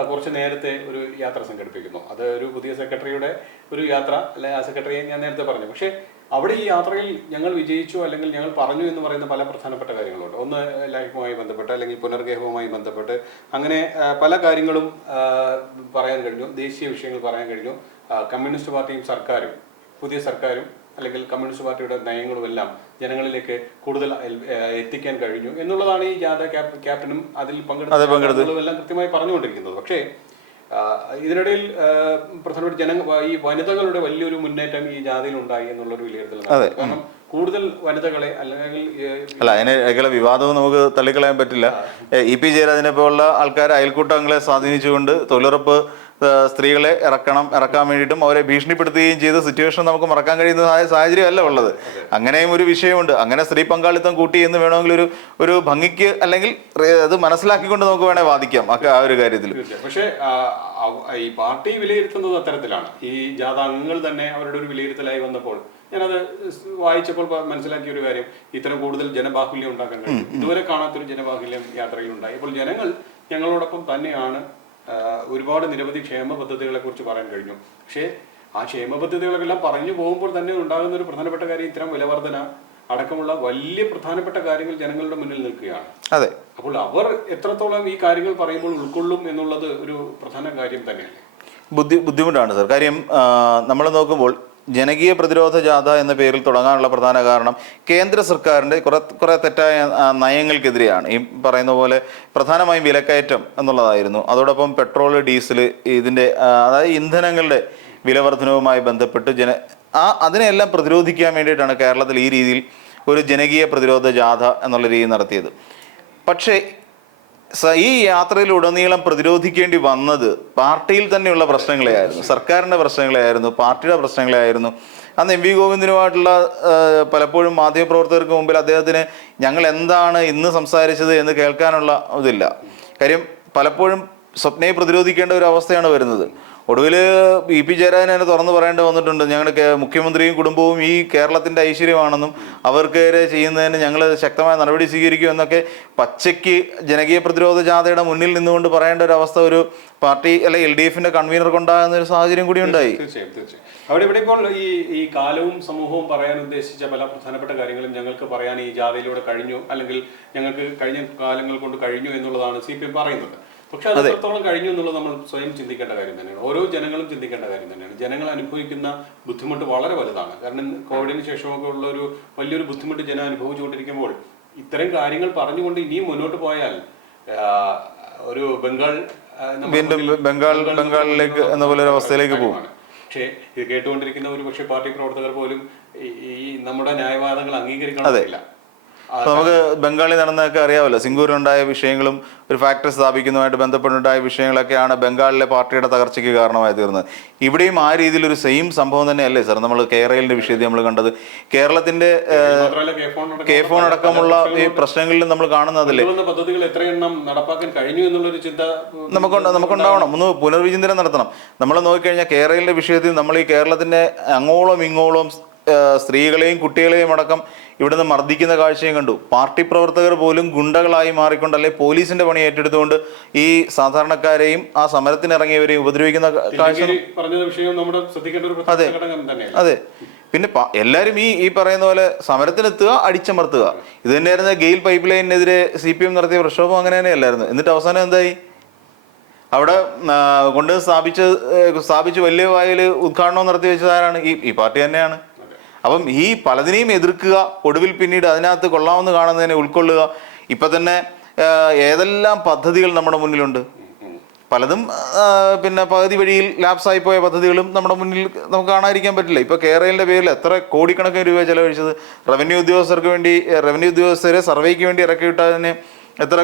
കുറച്ച് നേരത്തെ ഒരു യാത്ര സംഘടിപ്പിക്കുന്നു. അത് ഒരു പുതിയ സെക്രട്ടറിയുടെ ഒരു യാത്ര അല്ലെ ആ സെക്രട്ടറിയെ ഞാൻ നേരത്തെ പറഞ്ഞു. പക്ഷേ അവിടെ ഈ യാത്രയിൽ ഞങ്ങൾ വിജയിച്ചു അല്ലെങ്കിൽ ഞങ്ങൾ പറഞ്ഞു എന്ന് പറയുന്ന പല പ്രധാനപ്പെട്ട കാര്യങ്ങളുണ്ട്. ഒന്ന് ലൈഫുമായി ബന്ധപ്പെട്ട് അല്ലെങ്കിൽ പുനർഗേഹവുമായി ബന്ധപ്പെട്ട് അങ്ങനെ പല കാര്യങ്ങളും പറയാൻ കഴിഞ്ഞു. ദേശീയ വിഷയങ്ങൾ പറയാൻ കഴിഞ്ഞു. കമ്മ്യൂണിസ്റ്റ് പാർട്ടിയും സർക്കാരും പുതിയ സർക്കാരും അല്ലെങ്കിൽ കമ്മ്യൂണിസ്റ്റ് പാർട്ടിയുടെ നയങ്ങളും എല്ലാം ജനങ്ങളിലേക്ക് കൂടുതൽ എത്തിക്കാൻ കഴിഞ്ഞു എന്നുള്ളതാണ് ഈ ജാഥ ക്യാപ്റ്റനും അതിൽ പങ്കെടുത്ത എല്ലാം കൃത്യമായി പറഞ്ഞുകൊണ്ടിരിക്കുന്നത്. പക്ഷേ ഇതിനിടയിൽ പ്രധാനപ്പെട്ട ജന ഈ വനിതകളുടെ വലിയൊരു മുന്നേറ്റം ഈ ജാതിയിൽ ഉണ്ടായി എന്നുള്ളൊരു വിലയിരുത്തൽ. കാരണം കൂടുതൽ വനിതകളെ അല്ലെങ്കിൽ അല്ല അതിന് വിവാദവും നമുക്ക് തള്ളിക്കളയാൻ പറ്റില്ല. ഇ പി ജയരാജനെ പോലുള്ള ആൾക്കാർ അയൽക്കൂട്ടങ്ങളെ സ്വാധീനിച്ചുകൊണ്ട് തൊഴിലുറപ്പ് സ്ത്രീകളെ ഇറക്കണം ഇറക്കാൻ വേണ്ടിയിട്ടും അവരെ ഭീഷണിപ്പെടുത്തുകയും ചെയ്ത സിറ്റുവേഷൻ നമുക്ക് മറക്കാൻ കഴിയുന്ന സാഹ- സാഹചര്യമല്ല ഉള്ളത്. അങ്ങനെയും ഒരു വിഷയമുണ്ട്. അങ്ങനെ സ്ത്രീ പങ്കാളിത്തം കൂട്ടി എന്ന് വേണമെങ്കിൽ ഒരു ഒരു ഭംഗിക്ക് അല്ലെങ്കിൽ അത് മനസ്സിലാക്കിക്കൊണ്ട് നമുക്ക് വേണേൽ വാദിക്കാം. ആ ഒരു കാര്യത്തിൽ. പക്ഷേ ഈ പാർട്ടി വിലയിരുത്തുന്നത് അത്തരത്തിലാണ്. ഈ ജാതകങ്ങൾ തന്നെ അവരുടെ ഒരു വിലയിരുത്തലായി വന്നപ്പോൾ ഞാനത് വായിച്ചപ്പോൾ മനസ്സിലാക്കിയ ഒരു കാര്യം. ഇത്തരം കൂടുതൽ ജനബാഹുല്യം ഉണ്ടാക്കാൻ കഴിയും. ഇതുവരെ കാണാത്തൊരു ജനബാഹുല്യം യാത്രയിൽ ഉണ്ടായി. അപ്പോൾ ജനങ്ങൾ ഞങ്ങളോടൊപ്പം തന്നെയാണ് ഒരുപാട് നിരവധി ക്ഷേമ പദ്ധതികളെ കുറിച്ച് പറയാൻ കഴിഞ്ഞു. പക്ഷേ ആ ക്ഷേമ പദ്ധതികളെല്ലാം പറഞ്ഞു പോകുമ്പോൾ തന്നെ ഉണ്ടാകുന്ന ഒരു പ്രധാനപ്പെട്ട കാര്യം ഇത്തരം വിലവർധന അടക്കമുള്ള വലിയ പ്രധാനപ്പെട്ട കാര്യങ്ങൾ ജനങ്ങളുടെ മുന്നിൽ നിൽക്കുകയാണ്. അതെ. അപ്പോൾ അവർ എത്രത്തോളം ഈ കാര്യങ്ങൾ പറയുമ്പോൾ ഉൾക്കൊള്ളും എന്നുള്ളത് ഒരു പ്രധാന കാര്യം തന്നെയാണ് ബുദ്ധി ബുദ്ധിമുട്ടാണ് സർ. കാര്യം നമ്മൾ നോക്കുമ്പോൾ ജനകീയ പ്രതിരോധ ജാഥ എന്ന പേരിൽ തുടങ്ങാനുള്ള പ്രധാന കാരണം കേന്ദ്ര സർക്കാരിന്റെ കുറെ കുറെ തെറ്റായ നയങ്ങൾക്കെതിരെയാണ്. ഈ പറയുന്ന പോലെ പ്രധാനമായും വിലക്കയറ്റം എന്നുള്ളതായിരുന്നു. അതോടൊപ്പം പെട്രോൾ ഡീസൽ ഇതിന്റെ അതായത് ഇന്ധനങ്ങളുടെ വിലവർധനവുമായി ബന്ധപ്പെട്ട് ജന ആ അതിനെല്ലാം പ്രതിരോധിക്കാൻ വേണ്ടിയിട്ടാണ് കേരളത്തിൽ ഈ രീതിയിൽ ഒരു ജനകീയ പ്രതിരോധ ജാഥ എന്നുള്ള രീതി നടത്തിയത്. പക്ഷേ ഈ യാത്രയിൽ ഉടനീളം പ്രതിരോധിക്കേണ്ടി വന്നത് പാർട്ടിയിൽ തന്നെയുള്ള പ്രശ്നങ്ങളെ ആയിരുന്നു സർക്കാരിന്റെ പ്രശ്നങ്ങളെയായിരുന്നു പാർട്ടിയുടെ പ്രശ്നങ്ങളെ ആയിരുന്നു അന്ന് എം വി ഗോവിന്ദനുമായിട്ടുള്ള പലപ്പോഴും മാധ്യമപ്രവർത്തകർക്ക് മുമ്പിൽ അദ്ദേഹത്തിന് ഞങ്ങൾ എന്താണ് ഇന്ന് സംസാരിച്ചത് എന്ന് കേൾക്കാനുള്ള ഇതില്ല. കാര്യം പലപ്പോഴും സ്വപ്നയെ പ്രതിരോധിക്കേണ്ട ഒരു അവസ്ഥയാണ് വരുന്നത്. ഒടുവിൽ ഇ പി ജയരാജൻ അതിനെ തുറന്നു പറയേണ്ടി വന്നിട്ടുണ്ട്. ഞങ്ങളുടെ മുഖ്യമന്ത്രിയും കുടുംബവും ഈ കേരളത്തിന്റെ ഐശ്വര്യമാണെന്നും അവർക്കെതിരെ ചെയ്യുന്നതിന് ഞങ്ങൾ ശക്തമായ നടപടി സ്വീകരിക്കും എന്നൊക്കെ പച്ചയ്ക്ക് ജനകീയ പ്രതിരോധ ജാഥയുടെ മുന്നിൽ നിന്നുകൊണ്ട് പറയേണ്ട ഒരു അവസ്ഥ ഒരു പാർട്ടി അല്ലെ എൽ ഡി എഫിന്റെ കൺവീനർക്ക് ഉണ്ടാകുന്ന ഒരു സാഹചര്യം കൂടി ഉണ്ടായി. അവിടെ ഇവിടെ ഇപ്പോൾ ഈ ഈ കാലവും സമൂഹവും പറയാൻ ഉദ്ദേശിച്ച പല പ്രധാനപ്പെട്ട കാര്യങ്ങളും ഞങ്ങൾക്ക് പറയാൻ ഈ ജാഥയിലൂടെ കഴിഞ്ഞു അല്ലെങ്കിൽ ഞങ്ങൾക്ക് കഴിഞ്ഞ കാലങ്ങൾ കൊണ്ട് കഴിഞ്ഞു എന്നുള്ളതാണ് സി പി എം പറയുന്നത്. പക്ഷെ അത് എത്രത്തോളം കഴിഞ്ഞു എന്നുള്ളത് നമ്മൾ സ്വയം ചിന്തിക്കേണ്ട കാര്യം തന്നെയാണ്. ഓരോ ജനങ്ങളും ചിന്തിക്കേണ്ട കാര്യം തന്നെയാണ്. ജനങ്ങൾ അനുഭവിക്കുന്ന ബുദ്ധിമുട്ട് വളരെ വലുതാണ്. കാരണം കോവിഡിന് ശേഷമൊക്കെ ഉള്ള ഒരു വലിയൊരു ബുദ്ധിമുട്ട് ജനം അനുഭവിച്ചുകൊണ്ടിരിക്കുമ്പോൾ ഇത്തരം കാര്യങ്ങൾ പറഞ്ഞുകൊണ്ട് ഇനിയും മുന്നോട്ട് പോയാൽ ഒരു ബംഗാൾ വീണ്ടും ബംഗാൾ ബംഗാളിലേക്ക് എന്ന പോലെ ഒരു അവസ്ഥയിലേക്ക് പോകും. പക്ഷേ ഇത് കേട്ടുകൊണ്ടിരിക്കുന്ന ഒരു പക്ഷേ പാർട്ടി പ്രവർത്തകർ പോലും ഈ- നമ്മുടെ ന്യായവാദങ്ങൾ അംഗീകരിക്കണമെന്നില്ല. അപ്പൊ നമുക്ക് ബംഗാളിൽ നടന്നതൊക്കെ അറിയാമല്ലോ. സിംഗൂരിലുണ്ടായ വിഷയങ്ങളും ഒരു ഫാക്ടറി സ്ഥാപിക്കുന്നതുമായിട്ട് ബന്ധപ്പെട്ടുണ്ടായ വിഷയങ്ങളൊക്കെയാണ് ബംഗാളിലെ പാർട്ടിയുടെ തകർച്ചയ്ക്ക് കാരണമായി തീർന്നത്. ഇവിടെയും ആ രീതിയിൽ ഒരു സെയിം സംഭവം തന്നെയല്ലേ സാർ? നമ്മൾ കേരളയിലെ വിഷയത്തിൽ നമ്മൾ കണ്ടത്. കേരളത്തിന്റെ കെ ഫോൺ അടക്കമുള്ള ഈ പ്രശ്നങ്ങളിലും നമ്മൾ കാണുന്നതല്ലേ? പദ്ധതികൾ എത്രയെണ്ണം നടപ്പാക്കാൻ കഴിഞ്ഞു എന്നുള്ളൊരു ചിന്ത നമുക്ക് നമുക്കുണ്ട് നമുക്കുണ്ടാവണം. ഒന്ന് പുനർവിചിന്തനം നടത്തണം. നമ്മൾ നോക്കിക്കഴിഞ്ഞാൽ കേരളയിലെ വിഷയത്തിൽ നമ്മൾ ഈ കേരളത്തിന്റെ അങ്ങോളം ഇങ്ങോളം സ്ത്രീകളെയും കുട്ടികളെയും അടക്കം ഇവിടുന്ന് മർദ്ദിക്കുന്ന കാഴ്ചയും കണ്ടു. പാർട്ടി പ്രവർത്തകർ പോലും ഗുണ്ടകളായി മാറിക്കൊണ്ട് അല്ലെ പോലീസിന്റെ പണി ഏറ്റെടുത്തുകൊണ്ട് ഈ സാധാരണക്കാരെയും ആ സമരത്തിന് ഇറങ്ങിയവരെയും ഉപദ്രവിക്കുന്ന കാഴ്ച അതെ. അതെ. പിന്നെ എല്ലാവരും ഈ ഈ പറയുന്ന പോലെ സമരത്തിനെത്തുക അടിച്ചമർത്തുക. ഇത് തന്നെയായിരുന്നു ഗെയിൽ പൈപ്പ് ലൈനിനെതിരെ സി പി എം നടത്തിയ പ്രക്ഷോഭം അങ്ങനെ തന്നെയല്ലായിരുന്നു എന്നിട്ട് അവസാനം എന്തായി? അവിടെ കൊണ്ട് സ്ഥാപിച്ച് സ്ഥാപിച്ച് വലിയ വായിൽ ഉദ്ഘാടനം നടത്തി വെച്ചതാരാണ് ഈ ഈ പാർട്ടി തന്നെയാണ്. അപ്പം ഈ പലതിനെയും എതിർക്കുക ഒടുവിൽ പിന്നീട് അതിനകത്ത് കൊള്ളാമെന്ന് കാണുന്നതിനെ ഉൾക്കൊള്ളുക ഇപ്പം തന്നെ ഏതെല്ലാം പദ്ധതികൾ നമ്മുടെ മുന്നിലുണ്ട്? പലതും പിന്നെ പകുതി വഴിയിൽ ലാപ്സായി പോയ പദ്ധതികളും നമ്മുടെ മുന്നിൽ നമുക്ക് കാണാതിരിക്കാൻ പറ്റില്ല. ഇപ്പോൾ കേരളിന്റെ പേരിൽ എത്ര കോടിക്കണക്കിന് രൂപ ചെലവഴിച്ചത്. റവന്യൂ ഉദ്യോഗസ്ഥർക്ക് വേണ്ടി റവന്യൂ ഉദ്യോഗസ്ഥരെ സർവേക്ക് വേണ്ടി ഇറക്കിവിട്ടതിന് എത്ര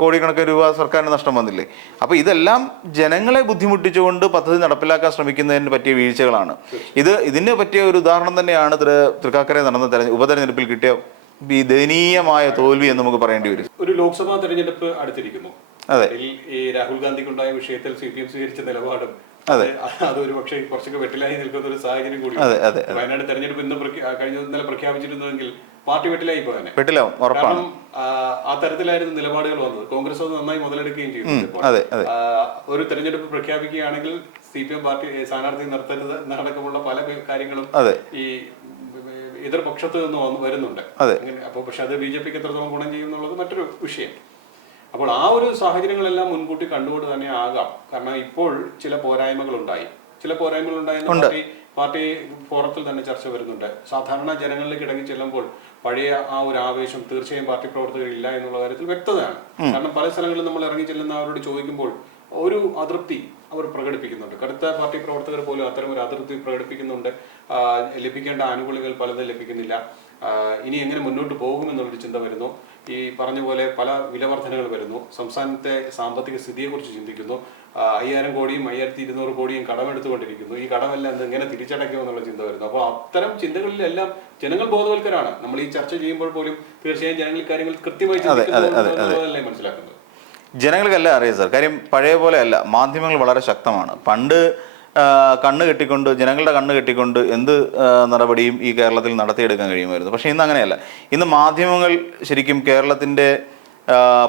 കോടിക്കണക്കിന് രൂപ സർക്കാരിന് നഷ്ടം വന്നില്ലേ? അപ്പൊ ഇതെല്ലാം ജനങ്ങളെ ബുദ്ധിമുട്ടിച്ചുകൊണ്ട് പദ്ധതി നടപ്പിലാക്കാൻ ശ്രമിക്കുന്നതിന് പറ്റിയ വീഴ്ചകളാണ്. ഇത് ഇതിന് പറ്റിയ ഒരു ഉദാഹരണം തന്നെയാണ് തൃ- തൃക്കാക്കര നടന്ന തെരഞ്ഞെ ഉപതെരഞ്ഞെടുപ്പിൽ കിട്ടിയ ഈ ദയനീയമായ തോൽവി എന്ന് നമുക്ക് പറയേണ്ടി വരും. ഒരു ലോക്സഭാ തെരഞ്ഞെടുപ്പ് അടുത്തിരിക്കുന്നു അതെ. ഈ രാഹുൽ ഗാന്ധിക്കുണ്ടായ വിഷയത്തിൽ സി പി എം സ്വീകരിച്ച നിലപാടും അത്. അതൊരു പക്ഷേ കുറച്ചൊക്കെ വെട്ടിലായി നിൽക്കുന്ന ഒരു സാഹചര്യം കൂടി വയനാട് തെരഞ്ഞെടുപ്പ് ഇന്ന് കഴിഞ്ഞ ഇന്നലെ പ്രഖ്യാപിച്ചിരുന്നുവെങ്കിൽ പാർട്ടി വെട്ടിലായി പോകാനെ വെട്ടിലാവും ഉറപ്പാണ്. ആ, തരത്തിലായിരുന്നു നിലപാടുകൾ വന്നത്. കോൺഗ്രസ് അത് നന്നായി മുതലെടുക്കുകയും ചെയ്തു ഒരു തെരഞ്ഞെടുപ്പ് പ്രഖ്യാപിക്കുകയാണെങ്കിൽ സി പി എം പാർട്ടി സ്ഥാനാർത്ഥി നിർത്തരുത് എന്നടക്കമുള്ള പല കാര്യങ്ങളും ഈ എതിർപക്ഷത്ത് നിന്ന് വരുന്നുണ്ട്. അതെ. അപ്പോൾ പക്ഷെ അത് ബി ജെ പിക്ക് എത്രത്തോളം ഗുണം ചെയ്യും എന്നുള്ളത് മറ്റൊരു വിഷയം അപ്പോൾ ആ ഒരു സാഹചര്യങ്ങളെല്ലാം മുൻകൂട്ടി കണ്ടുകൊണ്ട് തന്നെ ആകാം. കാരണം ഇപ്പോൾ ചില പോരായ്മകൾ ഉണ്ടായി ചില പോരായ്മകൾ ഉണ്ടായെന്ന് പാർട്ടി പാർട്ടി ഫോറത്തിൽ തന്നെ ചർച്ച വരുന്നുണ്ട്. സാധാരണ ജനങ്ങളിലേക്ക് ഇടങ്ങി ചെല്ലുമ്പോൾ പഴയ ആ ഒരു ആവേശം തീർച്ചയായും പാർട്ടി പ്രവർത്തകർ ഇല്ല എന്നുള്ള കാര്യത്തിൽ വ്യക്തതയാണ്. കാരണം പല സ്ഥലങ്ങളിൽ നമ്മൾ ഇറങ്ങി ചെല്ലുന്ന അവരോട് ചോദിക്കുമ്പോൾ ഒരു അതൃപ്തി അവർ പ്രകടിപ്പിക്കുന്നുണ്ട്. കടുത്ത പാർട്ടി പ്രവർത്തകർ പോലും അത്തരം ഒരു അതൃപ്തി പ്രകടിപ്പിക്കുന്നുണ്ട്. ലഭിക്കേണ്ട ആനുകൂല്യങ്ങൾ പലതും ലഭിക്കുന്നില്ല. ഇനി എങ്ങനെ മുന്നോട്ട് പോകുമെന്നുള്ളൊരു ചിന്ത വരുന്നു. ഈ പറഞ്ഞ പോലെ പല വിലവർധനകൾ വരുന്നു. സംസ്ഥാനത്തെ സാമ്പത്തിക സ്ഥിതിയെക്കുറിച്ച് ചിന്തിക്കുന്നു. അയ്യായിരം കോടിയും അയ്യായിരത്തി ഇരുന്നൂറ് കോടിയും കടമെടുത്തുകൊണ്ടിരിക്കുന്നു. ഈ കടമെല്ലാം എന്ത് എങ്ങനെ തിരിച്ചടയ്ക്കും എന്നുള്ള ചിന്ത വരുന്നു. അപ്പോൾ അത്തരം ചിന്തകളിലെല്ലാം ജനങ്ങൾ ബോധവൽക്കരാണ്. നമ്മൾ ഈ ചർച്ച ചെയ്യുമ്പോൾ പോലും തീർച്ചയായും ജനങ്ങൾ കാര്യങ്ങൾ കൃത്യമായി ചിന്തിക്കുന്നു മനസ്സിലാക്കുന്നത്. ജനങ്ങൾക്കല്ല അറിയാം സർ. കാര്യം പഴയ പോലെ അല്ല. മാധ്യമങ്ങൾ വളരെ ശക്തമാണ്. പണ്ട് കണ്ണ് കെട്ടിക്കൊണ്ട് ജനങ്ങളുടെ കണ്ണ് കെട്ടിക്കൊണ്ട് എന്ത് നടപടിയും ഈ കേരളത്തിൽ നടത്തിയെടുക്കാൻ കഴിയുമായിരുന്നു? പക്ഷേ ഇന്ന് അങ്ങനെയല്ല. ഇന്ന് മാധ്യമങ്ങൾ ശരിക്കും കേരളത്തിന്റെ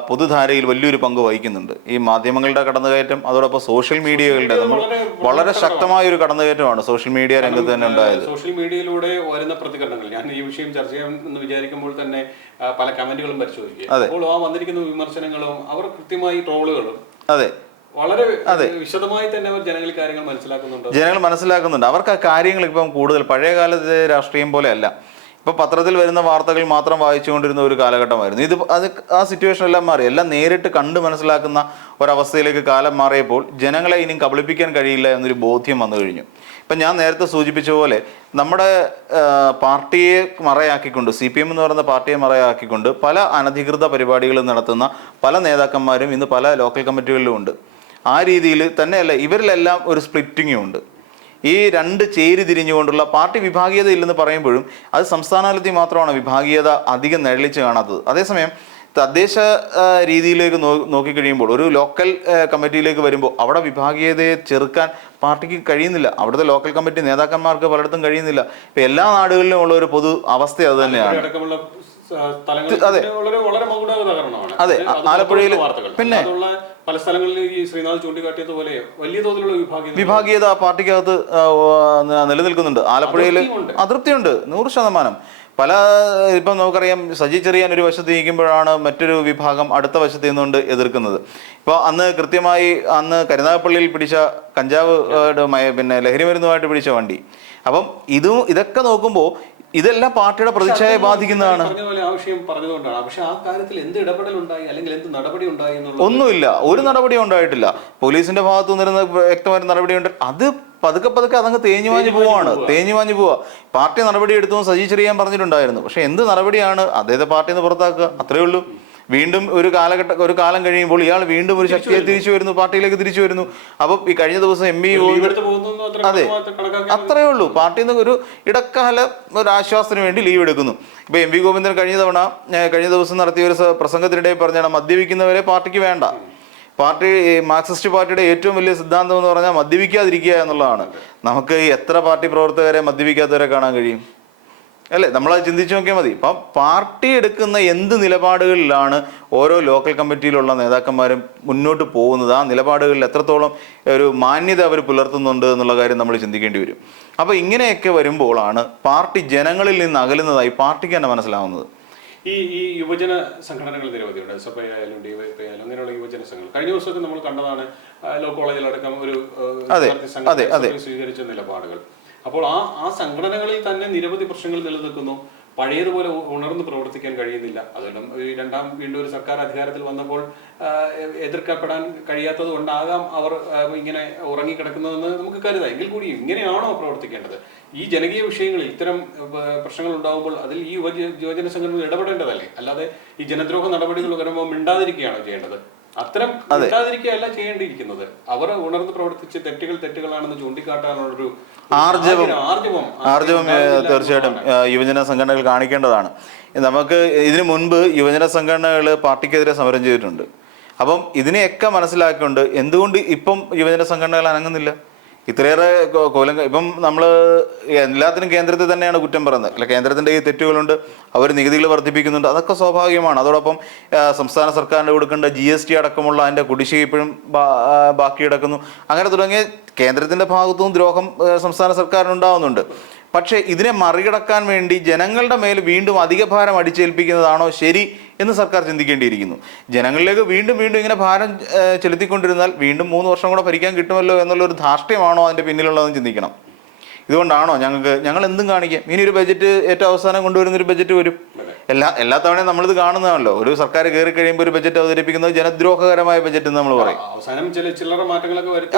പൊതുധാരയിൽ വലിയൊരു പങ്ക് വഹിക്കുന്നുണ്ട്. ഈ മാധ്യമങ്ങളുടെ കടന്നുകയറ്റം അതോടൊപ്പം സോഷ്യൽ മീഡിയകളുടെ നമ്മൾ വളരെ- ശക്തമായ ഒരു കടന്നുകയറ്റമാണ് സോഷ്യൽ മീഡിയ രംഗത്ത് തന്നെ ഉണ്ടായത്. സോഷ്യൽ മീഡിയയിലൂടെ വരുന്ന പ്രതികരണങ്ങൾ. ഞാൻ ഈ വിഷയം ചർച്ച ചെയ്യാം എന്ന് വിചാരിക്കുമ്പോൾ തന്നെ പല കമന്റുകളും പരിശോധിക്കുക. അപ്പോൾ ആ വന്നിരിക്കുന്ന വിമർശനങ്ങളും അവർ കൃത്യമായി ട്രോളുകളും അതെ. വളരെ വിശദമായി തന്നെ അവർ ജനങ്ങൾ കാര്യങ്ങൾ മനസ്സിലാക്കുന്നുണ്ട്? ജനങ്ങൾ മനസ്സിലാക്കുന്നുണ്ട്. അവർക്ക് ആ കാര്യങ്ങൾ ഇപ്പം കൂടുതൽ പഴയ കാലത്തെ രാഷ്ട്രീയം പോലെ അല്ല. ഇപ്പൊ പത്രത്തിൽ വരുന്ന വാർത്തകൾ മാത്രം വായിച്ചുകൊണ്ടിരുന്ന ഒരു കാലഘട്ടമായിരുന്നു. ഇത് അത് ആ സിറ്റുവേഷൻ എല്ലാം മാറി. എല്ലാം നേരിട്ട് കണ്ട് മനസ്സിലാക്കുന്ന ഒരവസ്ഥയിലേക്ക് കാലം മാറിയപ്പോൾ ജനങ്ങളെ ഇനിയും കബളിപ്പിക്കാൻ കഴിയില്ല എന്നൊരു ബോധ്യം വന്നു കഴിഞ്ഞു. ഇപ്പം ഞാൻ നേരത്തെ സൂചിപ്പിച്ച പോലെ നമ്മുടെ പാർട്ടിയെ മറയാക്കിക്കൊണ്ട് സി പി എം എന്ന് പറയുന്ന പാർട്ടിയെ മറയാക്കിക്കൊണ്ട് പല അനധികൃത പരിപാടികൾ നടത്തുന്ന പല നേതാക്കന്മാരും ഇന്ന് പല ലോക്കൽ കമ്മിറ്റികളിലും ഉണ്ട്. ആ രീതിയിൽ തന്നെയല്ല ഇവരിലെല്ലാം ഒരു സ്പ്ലിറ്റിങ്ങും ഉണ്ട്. ഈ രണ്ട് ചേരി തിരിഞ്ഞുകൊണ്ടുള്ള പാർട്ടി വിഭാഗീയത ഇല്ലെന്ന് പറയുമ്പോഴും അത് സംസ്ഥാനതലത്തിൽ മാത്രമാണ് വിഭാഗീയത അധികം നിഴലിച്ച് കാണാത്തത്. അതേസമയം തദ്ദേശ രീതിയിലേക്ക് നോ- നോക്കിക്കഴിയുമ്പോൾ ഒരു ലോക്കൽ കമ്മിറ്റിയിലേക്ക് വരുമ്പോൾ അവിടെ വിഭാഗീയതയെ ചെറുക്കാൻ പാർട്ടിക്ക് കഴിയുന്നില്ല. അവിടുത്തെ ലോക്കൽ കമ്മിറ്റി നേതാക്കന്മാർക്ക് പലയിടത്തും കഴിയുന്നില്ല. ഇപ്പം എല്ലാ നാടുകളിലും ഉള്ള ഒരു പൊതു അവസ്ഥ അത് തന്നെയാണ്. അതെ. വാർത്തകൾ പിന്നെ. പല സ്ഥലങ്ങളിൽ ഈ ശ്രീനാഥ് ചൂണ്ടിക്കാട്ടിയതുപോലെ വലിയ തോതിലുള്ള വിഭാഗീയത വിഭാഗീയത പാർട്ടിക്കകത്ത് നിലനിൽക്കുന്നുണ്ട് ആലപ്പുഴയിൽ. അതൃപ്തിയുണ്ട് നൂറ് ശതമാനം പല ഇപ്പം നമുക്കറിയാം സജി ചെറിയാൻ ഒരു വശത്ത് നീക്കുമ്പോഴാണ് മറ്റൊരു വിഭാഗം അടുത്ത വശത്ത് നിന്നുകൊണ്ട് എതിർക്കുന്നത് ഇപ്പോൾ അന്ന് കൃത്യമായി അന്ന് കരുനാഗപ്പള്ളിയിൽ പിടിച്ച കഞ്ചാവ് പിന്നെ ലഹരി മരുന്നുമായിട്ട് പിടിച്ച വണ്ടി അപ്പം ഇതും ഇതൊക്കെ നോക്കുമ്പോൾ ഇതെല്ലാം പാർട്ടിയുടെ പ്രതിച്ഛായ ബാധിക്കുന്നതാണ്. ഒന്നുമില്ല. ഒരു നടപടി ഉണ്ടായിട്ടില്ല. പോലീസിന്റെ ഭാഗത്തു നിന്നിരുന്ന വ്യക്തമായ നടപടി ഉണ്ട്. അത് പതുക്കെ പതുക്കെ അതങ്ങ് തേഞ്ഞു മാഞ്ഞു പോവാണ്. തേഞ്ഞു മാഞ്ഞു പോവാ. പാർട്ടി നടപടി എടുത്തു സജി ചെറിയാൻ പറഞ്ഞിട്ടുണ്ടായിരുന്നു. പക്ഷെ എന്ത് നടപടിയാണ്? അദ്ദേഹത്തെ പാർട്ടിയിൽ നിന്ന് പുറത്താക്കുക. അത്രേ ഉള്ളൂ. വീണ്ടും ഒരു കാലഘട്ട ഒരു കാലം കഴിയുമ്പോൾ ഇയാൾ വീണ്ടും ഒരു ശക്തിയെ തിരിച്ചു വരുന്നു പാർട്ടിയിലേക്ക് തിരിച്ചു വരുന്നു അപ്പൊ ഈ കഴിഞ്ഞ ദിവസം എം ഇ എടുത്ത് അതെ. അത്രയേ അത്രേ ഉള്ളൂ. പാർട്ടിയിൽ നിന്ന് ഒരു ഇടക്കാല ഒരു ആശ്വാസത്തിന് വേണ്ടി ലീവ് എടുക്കുന്നു. ഇപ്പൊ എം വി ഗോവിന്ദൻ കഴിഞ്ഞ തവണ കഴിഞ്ഞ ദിവസം നടത്തിയ ഒരു പ്രസംഗത്തിനിടെ പറഞ്ഞാണ് മദ്യപിക്കുന്നവരെ പാർട്ടിക്ക് വേണ്ട. പാർട്ടി മാർക്സിസ്റ്റ് പാർട്ടിയുടെ ഏറ്റവും വലിയ സിദ്ധാന്തം എന്ന് പറഞ്ഞാൽ മദ്യപിക്കാതിരിക്കുക എന്നുള്ളതാണ്. നമുക്ക് എത്ര പാർട്ടി പ്രവർത്തകരെ മദ്യപിക്കാത്തവരെ കാണാൻ കഴിയും? അല്ലേ? അത് ചിന്തിച്ചു നോക്കിയാൽ മതി. ഇപ്പം പാർട്ടി എടുക്കുന്ന എന്ത് നിലപാടുകളിലാണ് ഓരോ ലോക്കൽ കമ്മിറ്റിയിലുള്ള നേതാക്കന്മാരും മുന്നോട്ട് പോകുന്നത്? ആ നിലപാടുകളിൽ എത്രത്തോളം ഒരു മാന്യത അവർ പുലർത്തുന്നുണ്ട് എന്നുള്ള കാര്യം നമ്മൾ ചിന്തിക്കേണ്ടി വരും. അപ്പോൾ ഇങ്ങനെയൊക്കെ വരുമ്പോഴാണ് പാർട്ടി ജനങ്ങളിൽ നിന്ന് അകലുന്നതായി പാർട്ടിക്ക് തന്നെ മനസ്സിലാവുന്നത്. ഈ ഈ യുവജന സംഘടനകൾ നിരവധിയുണ്ട് എസ് എഫ് ഐ ആയാലും ഡി ഡിവൈഎഫ് ആയാലും അങ്ങനെയുള്ള യുവജന സംഘങ്ങൾ കഴിഞ്ഞ ദിവസമൊക്കെ നമ്മൾ കണ്ടതാണ് ലോ കോളേജിലടക്കം ഒരു. സ്വീകരിച്ച നിലപാടുകൾ. അപ്പോൾ ആ ആ സംഘടനകളിൽ തന്നെ നിരവധി പ്രശ്നങ്ങൾ നിലനിൽക്കുന്നു. പഴയതുപോലെ ഉണർന്ന് പ്രവർത്തിക്കാൻ കഴിയുന്നില്ല. അതെല്ലാം രണ്ടാം വീണ്ടും ഒരു സർക്കാർ അധികാരത്തിൽ വന്നപ്പോൾ എതിർക്കപ്പെടാൻ കഴിയാത്തത് കൊണ്ടാകാം അവർ ഇങ്ങനെ ഉറങ്ങിക്കിടക്കുന്നതെന്ന് നമുക്ക് കരുതാം. എങ്കിൽ കൂടി ഇങ്ങനെയാണോ പ്രവർത്തിക്കേണ്ടത്? ഈ ജനകീയ വിഷയങ്ങളിൽ ഇത്തരം പ്രശ്നങ്ങൾ ഉണ്ടാകുമ്പോൾ അതിൽ ഈ യുവജ യുവജന സംഘടനകൾ ഇടപെടേണ്ടതല്ലേ? അല്ലാതെ ഈ ജനദ്രോഹ നടപടികൾ വരുമ്പോൾ മിണ്ടാതിരിക്കുകയാണോ ചെയ്യേണ്ടത്? അത്തരം മിണ്ടാതിരിക്കുകയല്ല ചെയ്യേണ്ടിയിരിക്കുന്നത്. അവർ ഉണർന്ന് പ്രവർത്തിച്ച് തെറ്റുകൾ തെറ്റുകളാണെന്ന് ചൂണ്ടിക്കാട്ടാനുള്ളൊരു ആർജവം. ആർജവം. തീർച്ചയായിട്ടും യുവജന സംഘടനകൾ കാണിക്കേണ്ടതാണ്. നമുക്ക് ഇതിനു മുൻപ് യുവജന സംഘടനകൾ പാർട്ടിക്കെതിരെ സമരം ചെയ്തിട്ടുണ്ട്. അപ്പം ഇതിനെയൊക്കെ മനസ്സിലാക്കിക്കൊണ്ട് എന്തുകൊണ്ട് ഇപ്പം യുവജന സംഘടനകൾ അനങ്ങുന്നില്ല? ഇത്രയേറെ കോലം ഇപ്പം നമ്മൾ എല്ലാത്തിനും കേന്ദ്രത്തിൽ തന്നെയാണ് കുറ്റം പറയുന്നത്. അല്ല കേന്ദ്രത്തിന്റെ ഈ തെറ്റുകളുണ്ട് അവർ നികുതികൾ വർദ്ധിപ്പിക്കുന്നുണ്ട് അതൊക്കെ സ്വാഭാവികമാണ്. അതോടൊപ്പം സംസ്ഥാന സർക്കാരിന് കൊടുക്കേണ്ട ജി എസ് ടി അടക്കമുള്ള അതിന്റെ കുടിശ്ശിക ഇപ്പോഴും ബാക്കി അടക്കുന്നു അങ്ങനെ തുടങ്ങിയ കേന്ദ്രത്തിന്റെ ഭാഗത്തുനിന്നും ദ്രോഹം സംസ്ഥാന സർക്കാരിനുണ്ടാവുന്നുണ്ട്. പക്ഷേ ഇതിനെ മറികടക്കാൻ വേണ്ടി ജനങ്ങളുടെ മേൽ വീണ്ടും അധിക ഭാരം അടിച്ചേൽപ്പിക്കുന്നതാണോ ശരി എന്ന് സർക്കാർ ചിന്തിക്കേണ്ടിയിരിക്കുന്നു. ജനങ്ങളിലേക്ക് വീണ്ടും വീണ്ടും ഇങ്ങനെ ഭാരം ചെലുത്തിക്കൊണ്ടിരുന്നാൽ വീണ്ടും മൂന്ന് വർഷം കൂടെ ഭരിക്കാൻ കിട്ടുമല്ലോ എന്നുള്ള ഒരു ധാർഷ്ട്യമാണോ അതിന്റെ പിന്നിലുള്ളതെന്ന് ചിന്തിക്കണം. ഇതുകൊണ്ടാണോ ഞങ്ങൾക്ക് ഞങ്ങൾ എന്തും കാണിക്കാം. ഇനി ഒരു ബജറ്റ് ഏറ്റവും അവസാനം കൊണ്ടുവരുന്ന ഒരു ബജറ്റ് വരും. എല്ലാ എല്ലാ തവണയും നമ്മളിത് കാണുന്നതാണല്ലോ. ഒരു സർക്കാർ കയറി കഴിയുമ്പോൾ ഒരു ബജറ്റ് അവതരിപ്പിക്കുന്നത് ജനദ്രോഹകരമായ ബജറ്റ് നമ്മൾ പറയും. അവസാനം ചില ചില്ലറ മാറ്റങ്ങളൊക്കെ വരുത്തി